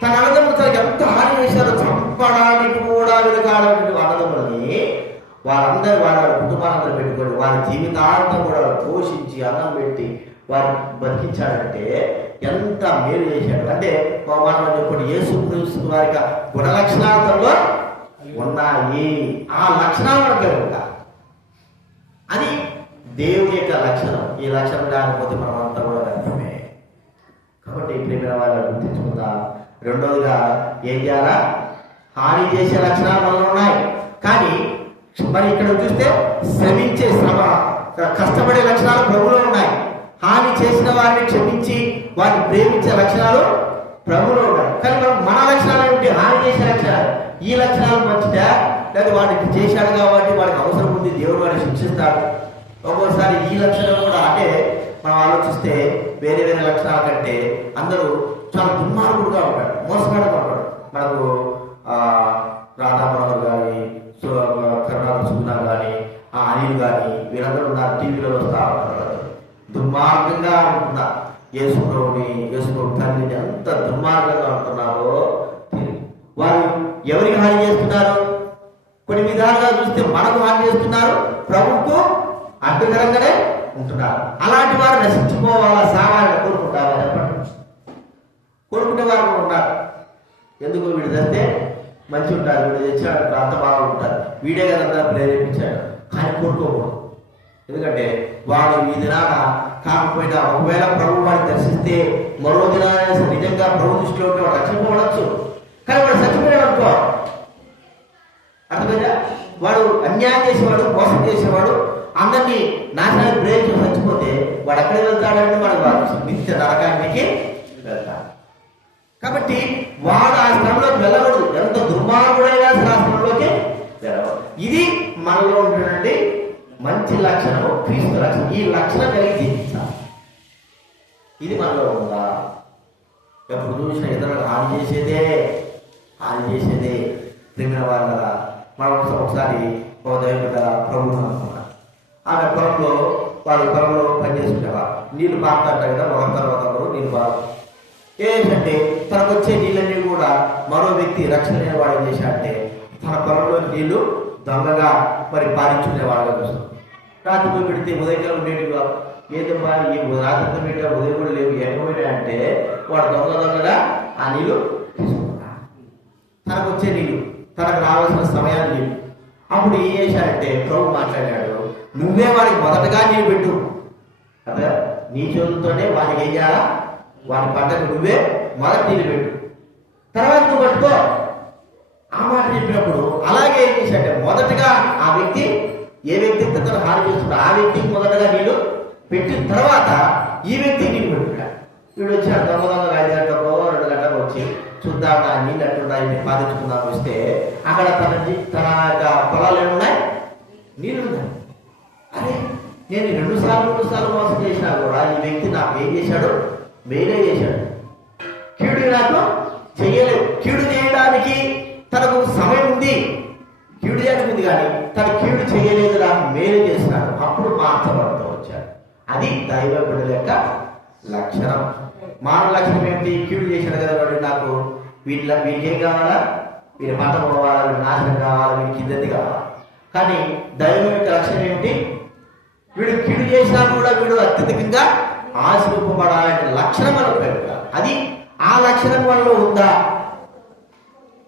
తన అన్నదమ్ములు తనకి ఎంత హాని చేశారో చంపడానికి కూడా వెనుకాడని అన్నదమ్ములని వారందరూ వాళ్ళ కుటుంబాలందరూ పెట్టుకొని వారి జీవితాంతం కూడా పోషించి అన్నం పెట్టి వారిని బతికించాడంటే ఎంత మేలు చేశాడు. అంటే మనం చెప్పండి, యేసుక్రీస్తు వారికి గుణ లక్షణాలతో ఉన్నాయి. ఆ లక్షణాలు మనకే ఉంటాయి. అది దేవుని యొక్క లక్షణం. ఈ లక్షణం లేకపోతే మనం అంతా కూడా వ్యర్థమే. కాబట్టి ప్రేమ వాళ్ళని గుర్తించుకుందాం. రెండోదిగా ఏం చేయాలా? హాని చేసే లక్షణాలు మనలో ఉన్నాయి, కానీ మరి ఇక్కడ చూస్తే శ్రమించే శ్రమ, కష్టపడే లక్షణాలు ప్రభులో ఉన్నాయి. హాని చేసిన వారిని క్షమించి వారిని ప్రేమించే లక్షణాలు ప్రభులో ఉన్నాయి. కానీ మన లక్షణాలు ఏమిటి? హాని చేసే లక్షణాలు. ఈ లక్షణాలు మంచిదా? లేదా వాడికి చేశాడు కాబట్టి వాడికి అవసరం ఉంది, దేవుడు వాడిని శిక్షిస్తాడు. ఒక్కోసారి ఈ లక్షణం కూడా అంటే మనం ఆలోచిస్తే వేరే వేరే లక్షణాల కంటే అందరూ చాలా దుర్మార్గుడుగా ఉంటాడు, మోసగాడుగా ఉంటాడు. మనకు రాధా మనోహర్ కానీ, కరుణాకర్ సుగుణ కానీ, అనిల్ కానీ వీళ్ళందరూ నా టీవీలో వస్తా ఉంటారు. దుర్మార్గంగా ఉంటున్నారు. యేసుప్రభు తండ్రిని ఎంత దుర్మార్గంగా ఉంటున్నారో. వారు ఎవరికి హాని చేస్తున్నారు? కొన్ని విధాలుగా చూస్తే మనకు హాని చేస్తున్నారు, ప్రభువుకు అడ్డుకరంగానే ఉంటున్నారు. అలాంటి వారు నశించిపోవాలా, సామాన్య కోరుకుంటావా? చెప్పండి. కోరుకునే వారు కూడా ఉంటారు. ఎందుకు? వీడు తెస్తే మంచి ఉంటారు, వీడు తెచ్చాడు అంత బాగుంటారు, వీడే కదా ప్రేరేపించాడు. కానీ కోరుకోకూడదు. ఎందుకంటే వాడు ఈ దినాన కాకపోయినా ఒకవేళ ప్రభు వాడిని దర్శిస్తే మరో దినాన నిజంగా ప్రభు దృష్టిలో ఉంటే వాడు రక్షింపబడచ్చు. కానీ వాడు చచ్చిపోయాడు అనుకో, అర్థమైందా? వాడు అన్యాయం చేసేవాడు, మోసం చేసేవాడు, అందరినీ నాశనానికి ప్రేరేపించి చచ్చిపోతే వాడు ఎక్కడ వెళ్తాడంటే వాడు నిత్య నరకానికి వెళ్తాడు. కాబట్టి వాడు ఆ స్థలంలోకి వెళ్ళకూడదు. ఎంత దుర్మార్గుడైనా సరే ఆ స్థలంలోకి వెళ్ళకూడదు. ఇది మనలో ఉన్నటువంటి మంచి లక్షణము, క్రీస్తు లక్షణం. ఈ లక్షణం కలిగి జీవించాలి. ఇది మనలో ఉందా? ఎప్పుడు చూసిన ఇతరులకు హాని చేసేదే ప్రేమిన వాళ్ళ. మనం ఒకసారి ఒక దైవత ప్రభుత్వం అనుకున్నాం. ఆమె పొలంలో పనిచేసుకునేవారు. నీళ్లు పారుతాంటారు కదా, ఒక తర్వాత ఒకరు నీళ్ళు పారు. ఏంటంటే తనకు వచ్చే నీళ్ళన్నీ కూడా మరో వ్యక్తి రక్షణ లేని వాడు ఏం చేశాడంటే తన పొలంలో నీళ్లు దొంగగా మరి పారించుకునేవాడుగా చూస్తాం. రాత్రి పోయి పెడితే ఉదయకాలం ఉండేటిగా ఏదమ్మా ఈ రాత్రి పెట్టా ఉదయం కూడా లేవు ఎక్కడైనా అంటే వాడు దొంగగా ఆ నీళ్లు తీసుకుంటాడు. తనకు వచ్చే నీళ్ళు, తనకు రావాల్సిన సమయాన్ని నీళ్ళు. అప్పుడు ఏం చేశాడంటే ప్రభు మాట్లాడాడు, నువ్వే వాడికి మొదటగా నీళ్ళు పెట్టు కదా, నీ చేతులతోనే వాడికి ఏం చేయాలా? వాడి పంటకు నువ్వే మొదటి నీళ్ళు పెట్టు, తర్వాత నువ్వు పట్టుకో. ఆ మాట చెప్పినప్పుడు అలాగే ఏం చేశాడంటే మొదటగా ఆ వ్యక్తి ఏ వ్యక్తి తన హాని చేస్తున్నాడు ఆ వ్యక్తికి మొదటగా నీళ్ళు పెట్టిన తర్వాత ఈ వ్యక్తికి నీళ్ళు పెట్టుకున్నాడు. వీడు వచ్చాడు దొంగ 5 గంటలకు 2 గంటలకు వచ్చి చూద్దాం ఆ నీళ్ళు ఎట్లున్నాయి పాదించుకుందాం వస్తే అక్కడ తన యొక్క పొలాలు ఏమున్నాయి? నీళ్ళు ఉన్నాయి. అరే నేను 2 సార్లు మోసం చేసినా కూడా ఈ వ్యక్తి నాకు ఏం చేశాడు? మేలే చేశాడు, కీడు నాకు చెయ్యలేదు. కీడు చేయడానికి తనకు సమయం ఉంది, కీడు చేయడానికి ఉంది, కానీ తను కీడు చేయలేదు, నాకు మేలు చేసినాడు, అప్పుడు మార్చబడుతూ వచ్చాడు. అది దైవ బిడ్డల యొక్క లక్షణం. మానవ లక్షణం ఏమిటి? కీడు చేశాడు కదా వాడు, నాకు వీళ్ళకి ఏం కావాలా? వీరి మతం కావాలా, వీడి నాశనం కావాలా, వీడికి ఇద్దరిది కావాలా. కానీ దైవం యొక్క లక్షణం ఏమిటి? వీడు కీడు చేసినా కూడా వీడు అత్యధికంగా ఆశీర్వపడాలనే లక్షణం మనకు పెరుగుతారు. అది ఆ లక్షణం మనలో ఉందా?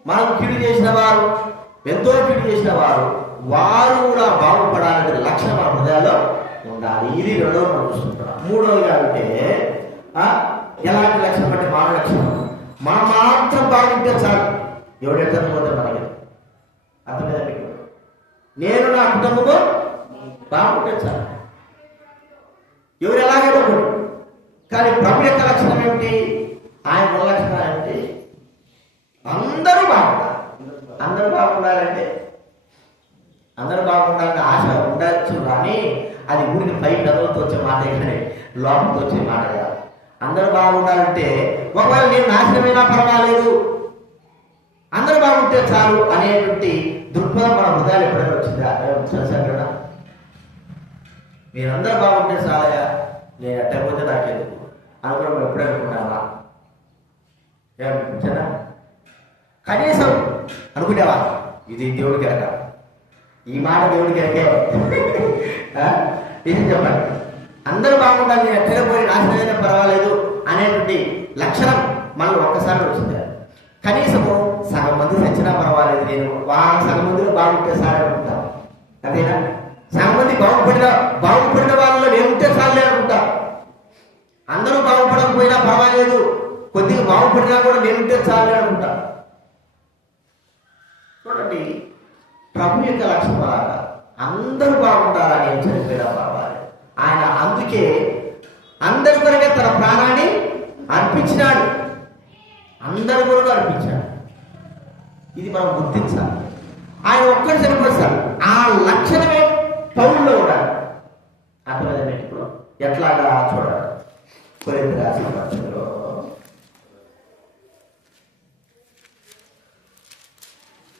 మనం కీడు చేసిన వారు, ఎంతో కీడు చేసిన వారు కూడా బాగుపడాలనే లక్షణం మన హృదయాల్లో ఉండాలి. ఇది రెండవ మనం చూస్తుంటాం. మూడవదిగా అంటే ఎలాంటి లక్షణం అంటే మానవ లక్షణం. మనం మాత్రం బాగుంటే చాలు, ఎవడెంత పోతే మనకి అర్థమైందండి. నేను నా కుటుంబము బాగుంటే చాలు, ఎవరు ఎలాగైనా కూడా. కానీ ప్రభు యొక్క లక్షణం ఏమిటి? ఆయన మూల లక్షణం ఏమిటి? అందరూ బాగుండాలి. అందరూ బాగుండాలంటే అందరూ బాగుండాలంటే ఆశ ఉండొచ్చు, కానీ అది ఊరికి పై పెదవులతో వచ్చే మాట కానీ లోపలితో వచ్చే మాట కాదు. అందరూ బాగుండాలంటే ఒకవేళ నేను నాశనమైనా పర్వాలేదు, అందరూ బాగుంటే చాలు అనేటువంటి దృక్పథం మన హృదయాలు ఎప్పుడైనా వచ్చిందా? తెలుసా కదా, మీరందరూ బాగుంటే చాలయా, నేను ఎట్టకపోతే నాకెందుకు అనుకోవడం ఎప్పుడు అనుకున్నావా? ఏమనిపించదా? కనీసం అనుకునేవా? ఇది దేవుడికి ఎరక, ఈ మాట దేవుడికి ఎరకే. ఇది చెప్పండి, అందరూ బాగుండాలి, నేను ఎక్కడ పోయి నాశనమైనా పర్వాలేదు అనేటువంటి లక్షణం మనలో ఒక్కసారి వచ్చింది. కనీసము సగం మంది చచ్చినా పర్వాలేదు, నేను సగం మందిలో బాగుంటే సార్ అనుకుంటాం. అదేనా? సగం మంది బాగుపడిన వాళ్ళలో నేనుంటే చాలే అనుకుంటా. అందరూ బాగుపడకపోయినా పర్వాలేదు, కొద్దిగా బాగుపడినా కూడా నేనుంటే చాలే అనుకుంటా. చూడండి, ప్రభు యొక్క లక్షణం అలాగా, అందరూ బాగుండాలని చనిపోయినా పర్వాలేదు. ఆయన అందుకే అందరి కొరకే తన ప్రాణాన్ని అర్పించినాడు, అందరి కొరకు అర్పించాడు. ఇది మనం గుర్తించాలి. ఆయన ఒక్కటి చనిపోతాడు, ఆ లక్షణమే పౌరులో ఉండాలి. అర్థమైందండి. ఇప్పుడు ఎట్లాగా చూడాలి? కొరింథీ రాసిన పత్రికలో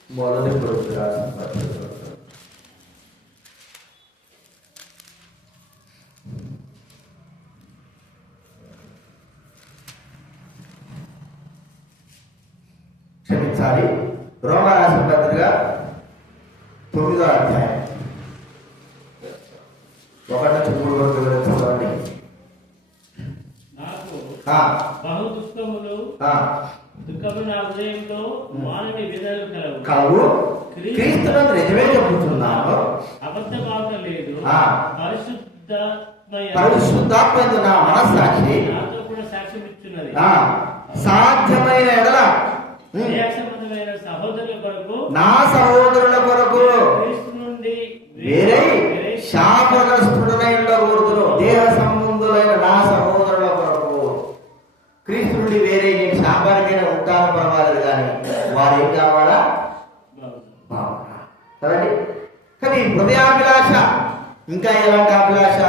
మొదటి కొరింథీ రాసిన పత్రికలో క్షమించాలి, రోమా రాసిన పత్రిక 9వ అధ్యాయం 1-3 వరకు చదవండి. నాకు బహు దుఃఖములు నా హృదయంలో మానవి విధాలు కలవు. క్రీస్తునందు నిజమే చెబుతున్నాను, అబద్ధ మాట లేదు. పరిశుద్ధాత్మ నా మనస్సాక్షి నాతో కూడా సాక్ష్యం ఇస్తున్నది. సాధ్యమైన ఎడల సహోదరుల కొరకు, నా సహోదరుల కొరకు క్రీస్తు నుండి వేరే శాపగ్రస్తుడనై ఉండకూడదును. దేహ సంబంధులైన నా సహోదరుల కొరకు క్రీస్తు నుండి వేరే నేను శాపానికైనా ఉంటాను పర్వాలేదు, కానీ వారు ఏం కావాలా? బాగున్నా కదండి. కానీ హృదయాభిలాష, ఇంకా ఎలాంటి అభిలాష?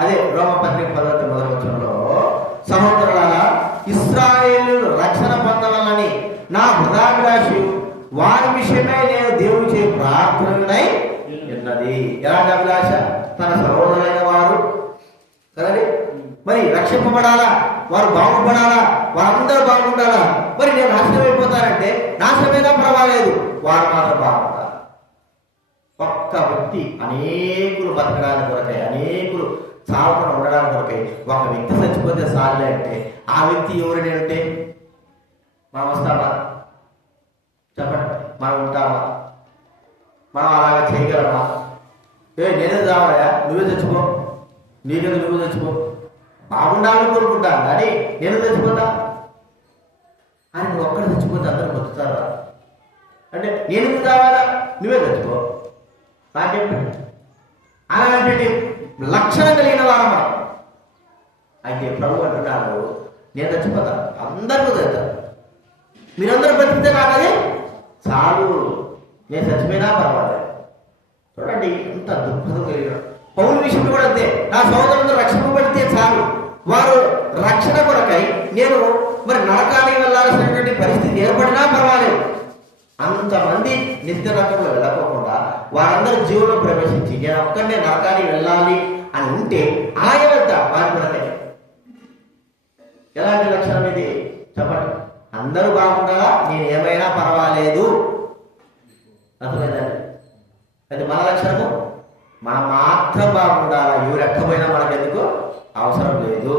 అదే రోమపత్రిక 10:1 సహోదరులారా, ఇశ్రాయేలు రక్షణ పొందవాలని నా హృదయాభిలాష, వారి విషయమై నేను దేవుని చే ప్రార్థనై ఉన్నది. ఎలాంటి అభిలాష? తన సహోదరులైన వారు కదండి, మరి రక్షింపబడాలా, వారు బాగుపడాలా, వారందరూ బాగుండాలా. మరి నేను నాశనం అయిపోతానంటే నాశనమైనా పర్వాలేదు, వారు మాత్రం బాగుండాలి. ఒక్క వ్యక్తి అనేకులు బతకడానికి కొరకై, అనేకులు చావకుండా ఉండడానికి కొరకై ఒక వ్యక్తి చచ్చిపోతే సాలే అంటే ఆ వ్యక్తి ఎవరిని అంటే మనం వస్తామా? చెప్పండి, మనం ఉంటామా? మనం అలాగా చేయగలమా? నేనే చావాయా, నువ్వే చచ్చిపో, నీకేదో నువ్వు చచ్చిపో, బాగుండాలని కోరుకుంటాను కానీ నేను చచ్చిపోతా అని నువ్వు ఒక్కడు చచ్చిపోతే అందరూ బతుకుతారా? అంటే నేను కావాలా, నువ్వే చచ్చిపో నాకేంటి? అలాంటి లక్షణం కలిగిన వారు మనం. అయితే ప్రభు అంటున్నాడు, నేను చచ్చిపోతాను, అందరూ చదువుతారు, మీరందరూ బతికితే కాదే చాలు, నేను చచ్చిపోయినా పర్వాలేదు. చూడండి ఎంత దుఃఖం కలిగిన పౌరు విషయంలో కూడా అంతే. నా సోదరులు రక్షింపబడితే చాలు, వారు రక్షణ కొరకై నేను మరి నరకానికి వెళ్ళాల్సినటువంటి పరిస్థితి ఏర్పడినా పర్వాలేదు, అంతమంది నిత్య నరకంలో వెళ్ళకోకుండా వారందరూ జీవులో ప్రవేశించి నేను ఒక్కడే నరకానికి వెళ్ళాలి అని ఉంటే అలాగే వెళ్తా వారి కొరకే. ఎలాంటి లక్షణం ఇది చెప్పండి? అందరూ బాగుండాలా, నేను ఏమైనా పర్వాలేదు, అర్థమైందండి? అది మన లక్షణము. మనం మాత్రం బాగుండాలా, ఎవరు ఎక్కపోయినా మనకెందుకు అవసరం లేదు.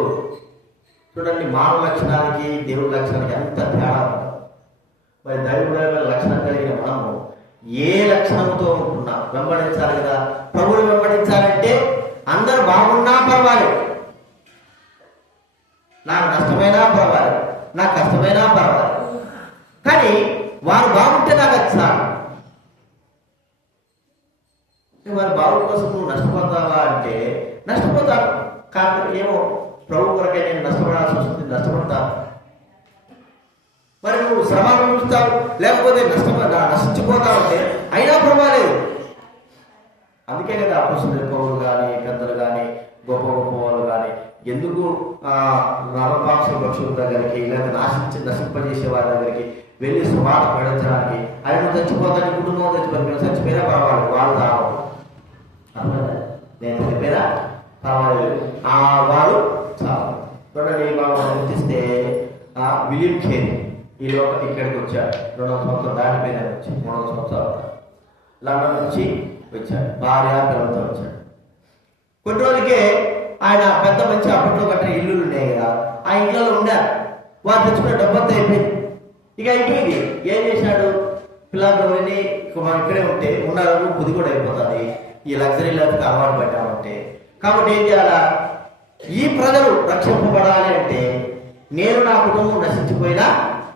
చూడండి, మానవ లక్షణానికి దేవుడి లక్షణానికి ఎంత తేడా ఉందో. మరి దైవ లక్షణం కలిగిన మనము ఏ లక్షణంతో ఉంటున్నాం? వెంబడించాలి కదా. ప్రభువుని వెంబడించాలంటే అందరూ బాగున్నా పర్వాలేదు, నాకు నష్టమైనా పర్వాలేదు, నాకు కష్టమైనా పర్వాలేదు, కానీ వారు బాగుంటే నాకు వచ్చాను. వారి బాగు కోసం నువ్వు నష్టపోతావా అంటే నష్టపోతాను. కారణం ఏమో ప్రభు కొరకే నేను నష్టపడాల్సి వస్తుంది, నష్టపడతాను. మరి నువ్వు శ్రమ అనుభవిస్తావు, లేకపోతే నశించిపోతావు అంటే అయినా పర్వాలేదు. అందుకే కదా అపోస్తలులు పౌలు కానీ పెద్దలు కానీ గొప్ప గొప్ప వాళ్ళు కానీ ఎందుకు నరపాక్ష పక్షుల దగ్గరికి లేదా నశింపజేసే వారి దగ్గరికి వెళ్ళి సువార్త ప్రకటించడానికి ఆయన చచ్చిపోతాను, కుటుంబం చచ్చిపోతాను, చచ్చిపోయినా పర్వాలేదు, వాళ్ళు రావాలి. నేను చనిపోయినా పర్వాలేదు, వారు చాలు. చూడండి, మనం గుర్తిస్తే విలియం ఖేరీ ఈ లోక ఇక్కడికి వచ్చాడు. 2వ సంవత్సరం దాటిపోయిన వచ్చి 3వ సంవత్సరాలు లండన్ నుంచి వచ్చాడు, భార్య పిల్లలతో వచ్చాడు. కొన్ని రోజులకే ఆయన పెద్ద మంచి అప్పట్లో కట్టిన ఇల్లులు ఉన్నాయి కదా, ఆ ఇళ్ళలో ఉన్నారు. వారు తెచ్చుకున్న డబ్బంతా అయిపోయింది. ఇక అయిపోయింది. ఏం చేశాడు? పిల్లలని మనం ఇక్కడే ఉంటే ఉన్నారు, బుద్ధి కూడా అయిపోతుంది. ఈ లగ్జరీ లైఫ్కి అలవాటు పడ్డామంటే కాబట్టి ఏం చేయాలా? ఈ ప్రజలు రక్షింపబడాలి అంటే నేను నా కుటుంబం నశించిపోయినా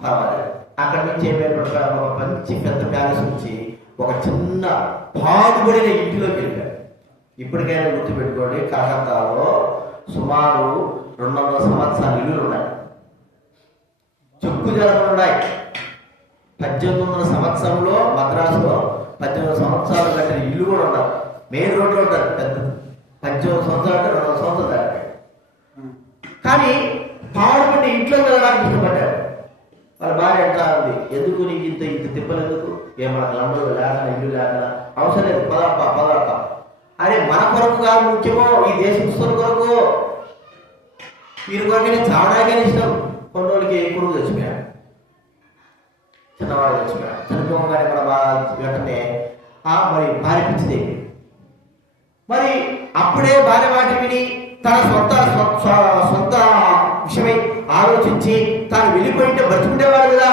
పర్వాలేదు. అక్కడి నుంచి ఏమైనా ఒక మంచి పెద్ద ప్యాలెస్ నుంచి ఒక చిన్న పాడుబడిన ఇంటిలోకి వెళ్ళాడు. ఇప్పటికైనా గుర్తుపెట్టుకోండి, కలకత్తాలో సుమారు 200 సంవత్సరాల ఇల్లులు ఉన్నాయి, చెక్కు జరగలు ఉన్నాయి. 1800 సంవత్సరంలో మద్రాసులో 18 సంవత్సరాలు కట్టిన ఇల్లు కూడా ఉన్నారు. మెయిన్ రోడ్లో ఉంటారు పెద్ద. 18 సంవత్సరాలు అంటే 200 సంవత్సరాలు దాటాడు. కానీ పాడుబడి ఇంట్లో వెళ్ళడానికి ఇష్టపడ్డాడు. వాళ్ళ భార్య అంటా ఉంది, ఎందుకు నీకు ఇంత తిప్పలు ఎందుకు? ఏమన్నా లండన్లో లేక ఇల్లు లేక అవసరం లేదు, పదప్ప. అరే మన కొరకు కాదు ముఖ్యమో, ఈ దేశస్తుల కొరకు, వీరి కొరకే చావడానికే ఇష్టం. కొన్ని రోజులకి కొడుకు తెచ్చిపోయాడు, చిన్నవాడు తెచ్చిపోయాడు. చనిపోగానే మన వెంటనే మరి భార్య పిచ్చిదే. మరి అప్పుడే భార్య మాట విని తన సొంత విషయమై ఆలోచించి తాను వెళ్ళిపోయింటే బ్రతుకుండేవాడు కదా.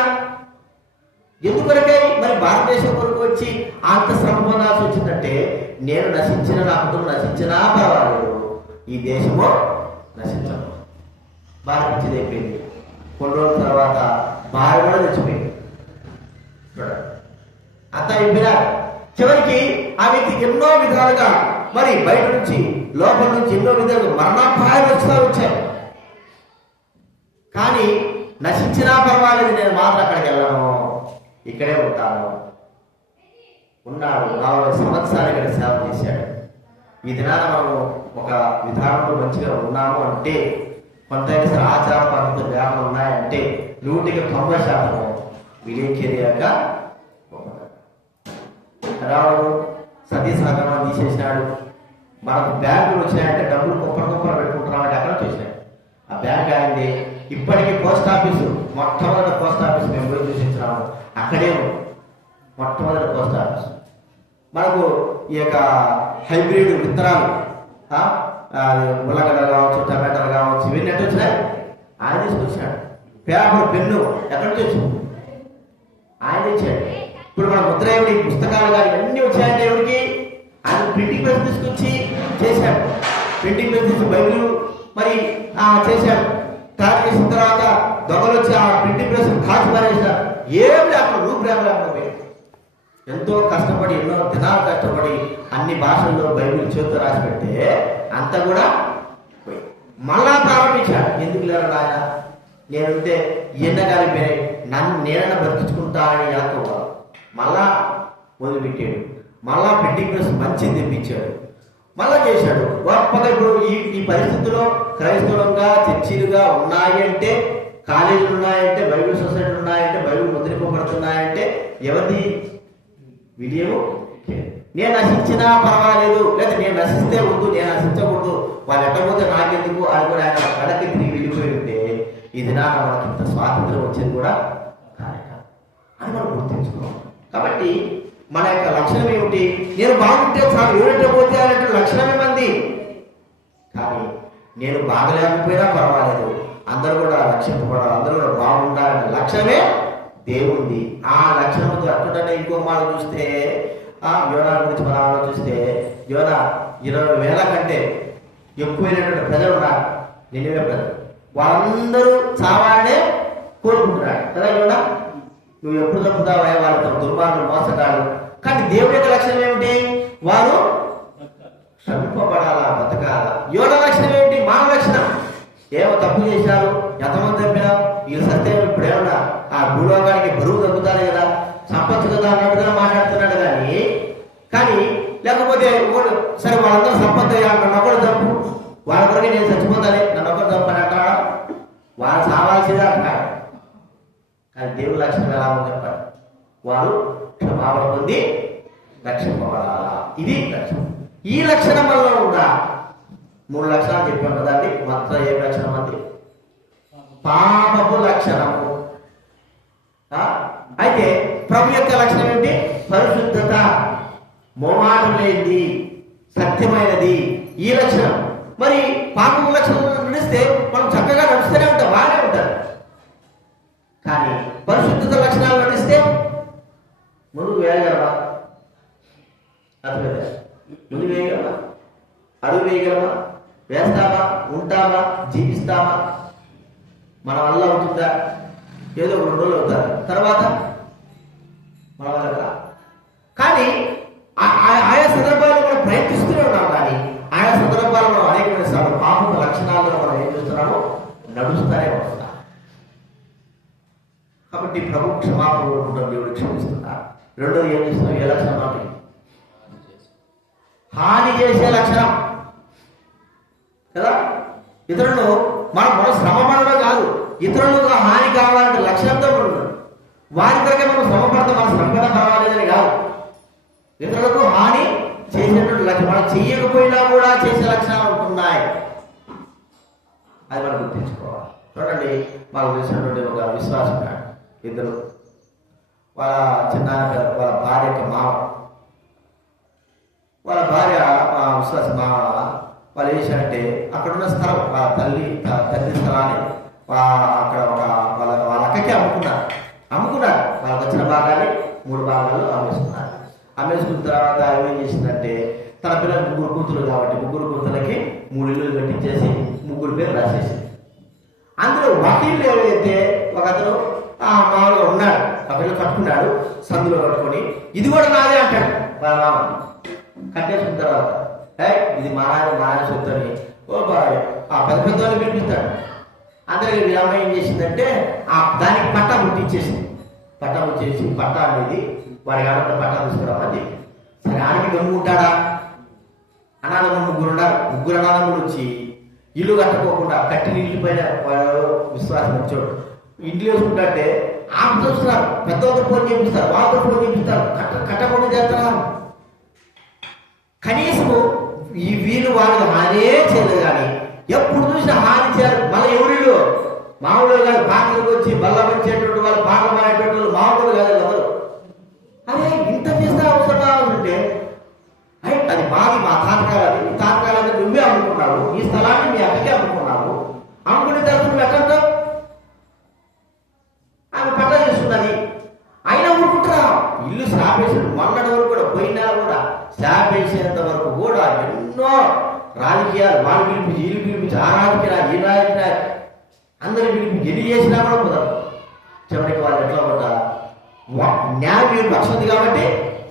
ఎందుకొరకై మరి భారతదేశం కొరకు వచ్చి అంత శ్రమ పొందాల్సి వచ్చిందంటే, నేను నశించిన నా కుటుంబం నశించినా పర్వాలేదు, ఈ దేశము నశించదు. భార్య పిచ్చిది అయిపోయింది. కొన్ని రోజుల తర్వాత భార్య కూడా చచ్చిపోయింది. అంత అయిపోయినా చివరికి ఆ వ్యక్తి ఎన్నో విధాలుగా మరి బయట నుంచి లోపల నుంచి ఎన్నో విధాలుగా మరణాపాయాలు వచ్చాయి. కానీ నశించినా పర్వాలేదు, నేను మాత్రం అక్కడికి వెళ్ళను, ఇక్కడే ఉంటాను. ఉన్నాడు. 40 సంవత్సరాలు ఇక్కడ సేవ చేశాడు. ఈ దినాన మనం ఒక విధానంలో మంచిగా ఉన్నాము అంటే, కొంత ఆచార పద్ధతులు వేమలు ఉన్నాయంటే 100% విలియం ఖేరీ యొక్క రావడం. సతీ సహగమనం తీసేసినాడు. మనకు బ్యాంకులు వచ్చినాయంటే డబ్బులు కుప్పలు పెట్టుకుంటున్నామంటే అక్కడ చూసినాడు. ఆ బ్యాంక్ అయింది. ఇప్పటికీ పోస్ట్ ఆఫీసు, మొట్టమొదటి పోస్ట్ ఆఫీస్ మేము పోయి చూసించినాము, అక్కడే మొట్టమొదటి పోస్ట్ ఆఫీస్. మనకు ఈ యొక్క హైబ్రిడ్ విత్తనాలు, ఉల్లగడ్డలు కావచ్చు, టమాటాలు కావచ్చు, ఇవన్నీ ఎట్టు వచ్చినాయి? ఆయన తీసుకొచ్చాడు. పేపర్ పెన్ను ఎక్కడి నుంచి వచ్చింది? ఆయన ఇచ్చాడు. ఇప్పుడు మన ముద్రేవుడి పుస్తకాలు కానీ ఇవన్నీ వచ్చాయంటే ఎవరికి? ఆయన ప్రింటింగ్ ప్రెస్ తీసుకొచ్చి చేశాడు. ప్రింటింగ్ ప్రెస్ తీసుకు బైబిల్ మరి చేశాడు. తయారు చేసిన తర్వాత దొంగలు వచ్చి ఆ ప్రింటింగ్ ప్రెస్ కాల్చి పారేశారు. ఏం లేకుండా రూపురేఖ లేకుండా ఎంతో కష్టపడి, ఎన్నో దినాలు కష్టపడి అన్ని భాషల్లో బైబిల్ చేతితో రాసి పెడితే అంతా కూడా పోయి మళ్ళా ప్రారంభించాడు. ఎందుకు లేరు ఆయన, నేనుంటే ఎండగాలిపోయి నన్ను నేనైనా బ్రతికించుకుంటా అని అనుకోవాలి. మళ్ళా మొదలుపెట్టాడు. మళ్ళా ప్రింటింగ్ ప్రెస్ మంచిది తెప్పించాడు. మళ్ళా చేశాడు గొప్పగా. ఇప్పుడు ఈ పరిస్థితుల్లో క్రైస్తవులుగా చర్చిలుగా ఉన్నాయి అంటే కాలేజీలు ఉన్నాయంటే, బైబిల్ సొసైటీలు ఉన్నాయంటే, బైబిల్ ముద్రింపబడుతున్నాయంటే ఎవరిది విజయము? నేను నశించినా పర్వాలేదు, లేదా నేను నశిస్తే వద్దు, నేను నశించకూడదు, వాళ్ళు ఎట్టపోతే నాకెందుకు అని కూడా ఆయన కడకి తిరిగి వెళ్ళిపోయి ఉంటే ఇది నా మనకి ఇంత స్వాతంత్రం వచ్చేది కూడా అని మనం గుర్తించుకోవాలి. కాబట్టి మన యొక్క లక్షణం ఏమిటి? నేను బాగుంటే చాలు, ఎవరంటే పోతే అన్నట్టు లక్షణమే మంది. కానీ నేను బాగలేకపోయినా పర్వాలేదు, అందరూ కూడా రక్షింపబడాలి, అందరూ కూడా బాగుండాలనే లక్ష్యమే దేవుంది. ఆ లక్షణంతో అట్టుటనే ఇంకో మాట చూస్తే, యోనా గురించి మనం ఆలోచిస్తే, యోనా 20,000 కంటే ఎక్కువైనటువంటి ప్రజలు ఉన్నారు, నిన్నవే ప్రజలు. వాళ్ళందరూ చావాలనే కోరుకుంటున్నాడు కదా. యోనా నువ్వు ఎప్పుడు తప్పుతావా వాళ్ళతో, దుర్మార్గులు, మోసగాళ్ళు. కానీ దేవుడి యొక్క లక్షణం ఏమిటి? వారు శ్రమింపబడాలా, బతకాలా. యోనా లక్షణం ఏమిటి? మానవ లక్షణం. ఏమో తప్పు చేశారు, ఎంతమంది తప్పినా వీళ్ళు సత్యం ఇప్పుడేమన్నా ఆ భూలోకానికి బరువు తగ్గుతారు కదా, సంపత్తు కదా అన్నట్టుగా మాట్లాడుతున్నాడు. కానీ లేకపోతే సరే వాళ్ళందరూ సంపత్తి, నన్ను ఒకరు తప్పు, వాళ్ళ కొరకే నేను చచ్చిపోతానే, నన్ను ఒకరు తప్పు అని అంటాడా? వాళ్ళు సావాల్సిందే అంటాడు. కానీ దేవుడి లక్షణం ఎలా ఉంది చెప్పాడు? వారు క్షమాపణ పొంది రక్షింపబడాలా. ఇది లక్షణం. ఈ లక్షణం వల్ల ఉందా? 3 లక్షణాలు చెప్పాం కదండి. మొత్తం ఏ లక్షణం అండి? పాపపు లక్షణము. అయితే ప్రభు యొక్క లక్షణం ఏంటి? పరిశుద్ధత, మోమాటం లేనిది, సత్యమైనది. ఈ లక్షణం. మరి పాపపు లక్షణం నడిస్తే మనం చక్కగా నడుస్తూనే ఉంటాం, బాగానే ఉంటారు. కానీ పరిశుద్ధత లక్షణాలు నడిస్తే ముందుకు వేయగలమా? అర్థమైందా? ముందు వేయగలమా? అడుగు వేయగలమా? వేస్తామా? ఉంటామా? జీవిస్తామా? మన వల్ల అవుతుందా? ఏదో 2 రోజులు అవుతారు, తర్వాత మన వల్ల. కానీ ఆయా సందర్భాల్లో మనం ప్రయత్నిస్తూనే ఉన్నాం. కానీ ఆయా సందర్భాల్లో మనం అనేకమైన సార్లు పాప లక్షణాలను మనం ఏం చేస్తున్నామో నడుస్తూనే ఉంటున్నాం. కాబట్టి ప్రభు క్షమాపణ కోరుకుంటాం, దేవుడు క్షమిస్తున్నా. రెండోది ఏం చేస్తున్నాం? ఏ లక్షణం? హాని చేసే లక్షణం కదా. ఇతరులను మన శ్రమ పడడం కాదు, ఇతరులకు హాని కావాలంటే లక్ష్యంతో ఉండదు. వారి కొరకే మనం శ్రమ పడతాం, మన శ్రమ పర్వాలేదని కాదు. ఇతరులకు హాని చేసేటువంటి లక్షణం, మనం చెయ్యకపోయినా కూడా చేసే లక్షణాలు ఉంటున్నాయి. అది మనం గుర్తించుకోవాలి. చూడండి, మాకు తెలిసినటువంటి ఒక విశ్వాసం ఇద్దరు, వాళ్ళ వాళ్ళ భార్య యొక్క మామ, వాళ్ళ భార్య విశ్వాస మామ వాళ్ళు ఏం చేశారంటే అక్కడున్న స్థలం వాళ్ళ తల్లి స్థలాన్ని అక్కడ వాళ్ళ అక్కకే అమ్ముకున్నారు. వాళ్ళకి వచ్చిన భాగాన్ని 3 భాగాలు అమ్మేసుకున్నారు. అమ్మేసుకున్న తర్వాత ఏం చేసిందంటే, తన పిల్లలు 3 కూతురు కాబట్టి 3 కూతులకి 3 ఇల్లులు కట్టించేసి 3 పేరు రాసేసింది. అందులో ఒక ఇల్లు ఏవైతే ఒక అతను మామూలుగా ఉన్నాడు, ఒక ఇల్లు కట్టుకున్నాడు, సందులో కట్టుకొని ఇది కూడా నాదే అంటాడు. వాళ్ళ మామ కట్టేసుకున్న తర్వాత ఇది మా నాన్న సొత్తు అని పెద్ద వాళ్ళు పిలిపిస్తాడు. అందరికి వీళ్ళమ్మ ఏం చేసిందంటే దానికి పట్టా ముట్టించేసింది. పట్టా ముచ్చేసి పట్టా అనేది వాడి ఆడపిల్ల పట్టా తీసుకురామని చెప్పి, సరే ఆడికి గమ్ము ఉంటాడా? అనాథములు 3 ఉన్నారు. 3 అనాథములు వచ్చి ఇల్లు కట్టుకోకుండా కట్టిన ఇల్లు పైన విశ్వాసం వచ్చాడు ఇంట్లో వేసుకుంటే ఆమె చూస్తున్నారు, పెద్దవాళ్ళతో ఫోన్ చేపిస్తారు, వాళ్ళతో ఫోన్ చేపిస్తారు, కట్టకుండా చేస్తున్నారు. కనీసము ఈ వీళ్ళు వాళ్ళు హానే చేయలేదు. కానీ ఎప్పుడు చూసినా హాని చేయాలి. మళ్ళీ ఎవరిలో మామూలు కాదు, పాటలకు వచ్చి బల్ల పంచేటువంటి వాళ్ళు, పాటలు పాడేటువంటి వాళ్ళు మామూలు కాదు ఎవరు. అదే ఇంత చేస్తే అవసరమా ఉంటే అది మాది, మా తాతకాలని, ఈ తాతకాలని నువ్వే అమ్ముకున్నావు, ఈ స్థలాన్ని మీ అక్కకే అమ్ముకున్నావు, అమ్ముకునే తర్వాత నువ్వు ఎక్కడ ఆమె పట్టా చేస్తున్నది. అయినా ఊరుకుంటారా? ఇల్లు శాపేసాడు. మొన్నటి వరకు కూడా, పోయినా కూడా శాపేసేంత వరకు కూడా ఎన్నో రాజకీయాలు, వాళ్ళు పిలిపించి వీళ్ళు పిలిపించి, ఆ రాజకీయాలు ఈ రాజకీయాలు అందరూ పిలిపించి ఎన్ని చేసినా కూడా కుదరదు. చివరికి వాళ్ళు ఎట్లా పడ్డారు? న్యాయం పక్షుంది కాబట్టి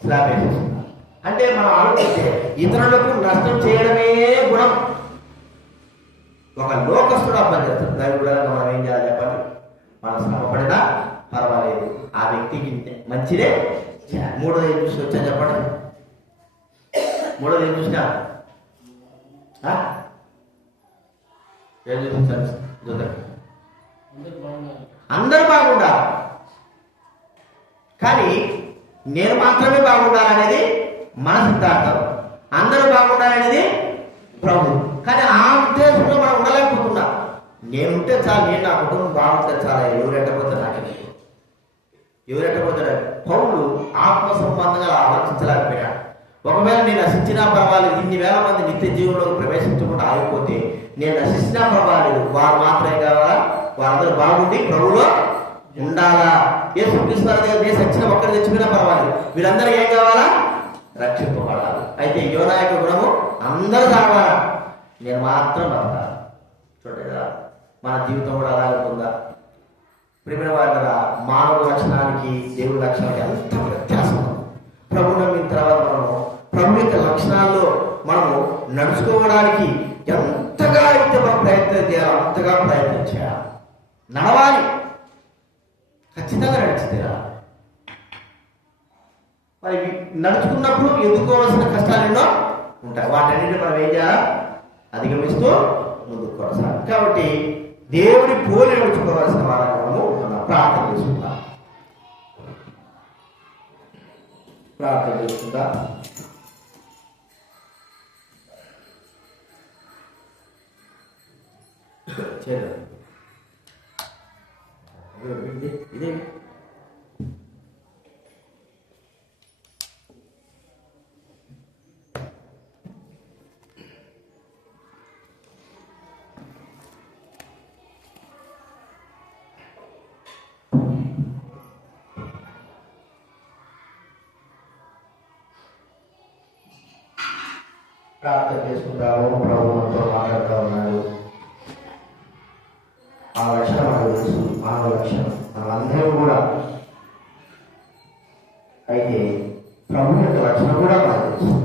శాపేసేస్తున్నారు. అంటే మనం ఆలోచిస్తే ఇతరులకు నష్టం చేయడమే గుణం. ఒక లోకస్తుడు అబ్బాయి చేస్తాడు. దాని కూడా మనం ఏం చేయాలి చెప్పండి? మనం శ్రమపడినా పర్వాలేదు, ఆ వ్యక్తికి మంచిదే. 3వ ఏం చూసి వచ్చా చెప్పండి? 3వ ఏం చూసినా ఏం చూపించాను? అందరూ బాగుండాలి, కానీ నేను మాత్రమే బాగుండాలనేది మన సిద్ధాంతం. అందరూ బాగుండాలనేది ప్రభు. కానీ ఆ ఉద్దేశంలో మనం ఉండలేకపోతున్నా. నేను ఉంటే చాలు, నేను నా కుటుంబం బాగుంటే చాలా, ఎవరెట్టపోతే నాకే, ఎవరెట్టపోతే. పౌలు ఆత్మ సంబంధంగా ఆలోచించలేకపోయాడు. ఒకవేళ నేను నశించినా పర్వాలేదు, ఇన్ని వేల మంది నిత్య జీవనంలోకి ప్రవేశించకుండా ఆగిపోతే నేను నశించినా పర్వాలేదు, వారు మాత్రమే కావాలా, వారందరూ బాగుండి ప్రభులో ఉండాలా. యేసుక్రీస్తు దగ్గర నేను సచ్చిన ఒక్కరు తెచ్చుకున్నా పర్వాలేదు, వీళ్ళందరూ ఏం కావాలా, రక్షింపబడాలి. అయితే యోనా యొక్క గుణము అందరూ కావాలా, నేను మాత్రం బతకాలి. చూడగా మన జీవితం కూడా అలాగే ఉందా? ప్రియమైన వారి మానవ లక్షణానికి దేవుడి లక్షణానికి ఎంత వ్యత్యాసం. ప్రభు నమ్మిన తర్వాత మనము ప్రభు యొక్క లక్షణాల్లో మనము నడుచుకోవడానికి ఎంతగా అయితే మనం ప్రయత్నం చేయాలి, అంతగా ప్రయత్నం చేయాలి. నడవాలి, ఖచ్చితంగా నడిచితేరా. మరి నడుచుకున్నప్పుడు ఎదుర్కోవాల్సిన కష్టాలు ఎన్నో ఉంటాయి. వాటన్నిటిని మనం ఏం చేయాలి, అధిగమిస్తూ ముందుకు కొనసాగాలి. కాబట్టి దేవుడి పోలి నడుచుకోవాల్సిన వారంగా మనం ప్రార్థన చేసుకుందాం. ప్రార్థన చేసుకుందా. ఇదే ప్రార్థన చేసుకుంటాము. ప్రభుత్వంతో మాట్లాడుతూ ఉన్నాడు. ఆ లక్షణం మనకు తెలుసు, మానవ లక్షణం మనందరం కూడా. అయితే ప్రభు యొక్క లక్షణం కూడా మనకు తెలుసు.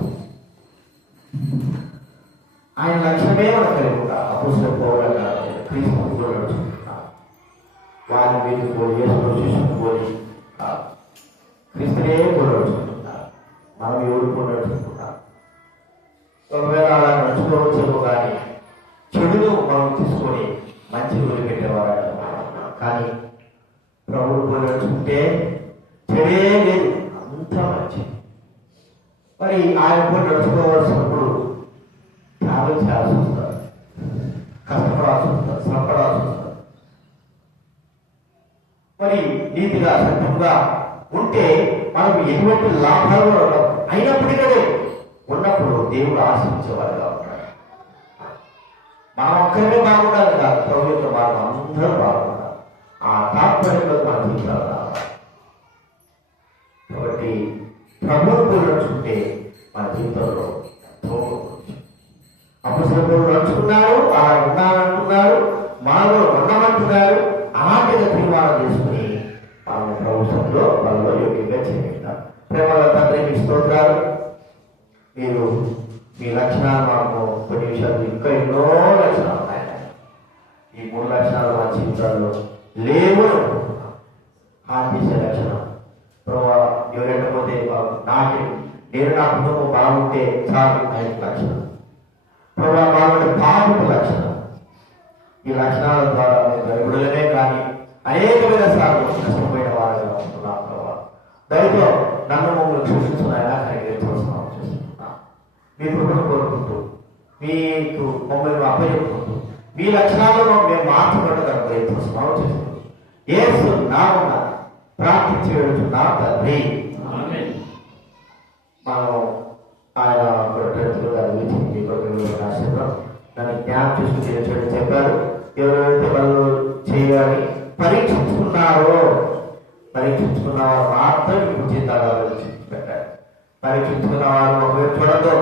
ఆయన లక్షణమే మనకు తెలియకుండా అపుస్తల పౌరులుగా క్రీస్తు నడుచుకుంటున్నాం. వారిని వీళ్ళు పోయి చూసుకుని క్రీస్తునే కూడా నడుచుకుంటున్నారు. మనం ఎవరు కూడా నడుచుకుంటున్నాం. ఒకవేళ అలా నడుచుకోవచ్చేమో, కానీ చెడును మనం తీసుకొని మంచి వదిలిపెట్టేవారు. కానీ ప్రభువు కూడా నడుచుకుంటే చెడే లేదు, అంతా మంచి. మరి ఆయన కూడా నడుచుకోవాల్సినప్పుడు త్యాగం చేయాల్సి వస్తారు, కష్టపడాల్సి వస్తారు, శ్రమపడాల్సి వస్తారు. మరి నీతిగా సత్యంగా ఉంటే మనకు ఎటువంటి లాభాలు ఉండవు. అయినప్పటికీ ఉన్నప్పుడు దేవుడు ఆశించేవారుగా ఉంటాడు. మనం ఒక్కరినే బాగుండాలి కాదు, ప్రభు యొక్క మార్గం అందరూ బాగుండాలి. ఆ తాత్పర్యంలో మన జీవితాలు రావాలి. కాబట్టి ప్రభువును కూడా నడుచుకుంటే మన జీవితంలో ఎంతో అపసరులు నడుచుకున్నారు, అలా ఉండాలంటున్నారు, మనలో ఉండమంటున్నారు. అలాంటిగా తీర్మానం చేసుకుని మనం ప్రభుత్వంలో మనలో యోగ్యంగా చేయాలి. ప్రేమల తండ్రికి స్తోత్రాలు. మీరు మీ లక్షణాలు మాకు కొన్ని విషయాలు, ఇంకా ఎన్నో లక్షణాలు ఉన్నాయి. ఈ 3 లక్షణాలు మా జీవితాల్లో లేవు. హాని చేసే లక్షణం ప్రభావ ఎవరెట్టపోతే నాకే, నేను నా కుటుంబం బాగుంటే చాలు అనే లక్షణం. ప్రభావ బాగుంటే పాపపు లక్షణం. ఈ లక్షణాల ద్వారా మేము బైబిళ్ళనే కానీ అనేకమైన సార్లు నష్టపోయిన వారుగా ఉంటున్నాం. ప్రభావ దయతో నన్ను మమ్మల్ని క్షమించున్నాయన కనికరించవలసిన చేస్తున్నా. మీ కృపను కోరుకుంటూ మీకు మమ్మల్ని అప్పచెప్పుకుంటూ మీ లక్షణాలను మేము మార్చబడడానికి ప్రయత్నిస్తున్నాం చేస్తున్నాం. యేసు నామమున ప్రార్థించి వెళ్తున్నాం తండ్రి. మనం ఆయన నన్ను జ్ఞానం చేసుకుని చెప్పారు. ఎవరైతే వాళ్ళు చేయాలి పరీక్షించుకున్నారో, పరీక్షించుకున్న వారు మాత్రం ఇప్పుడు జీతాలు పెట్టారు. పరీక్షించుకున్న వారు ఒకవేళ చూడదు,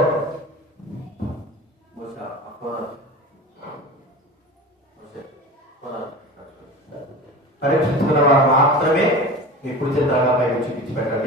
పరీక్షించుకున్న వారు మాత్రమే ఇప్పుడు జీతాలుగా పైకి చూపించి పెట్టండి.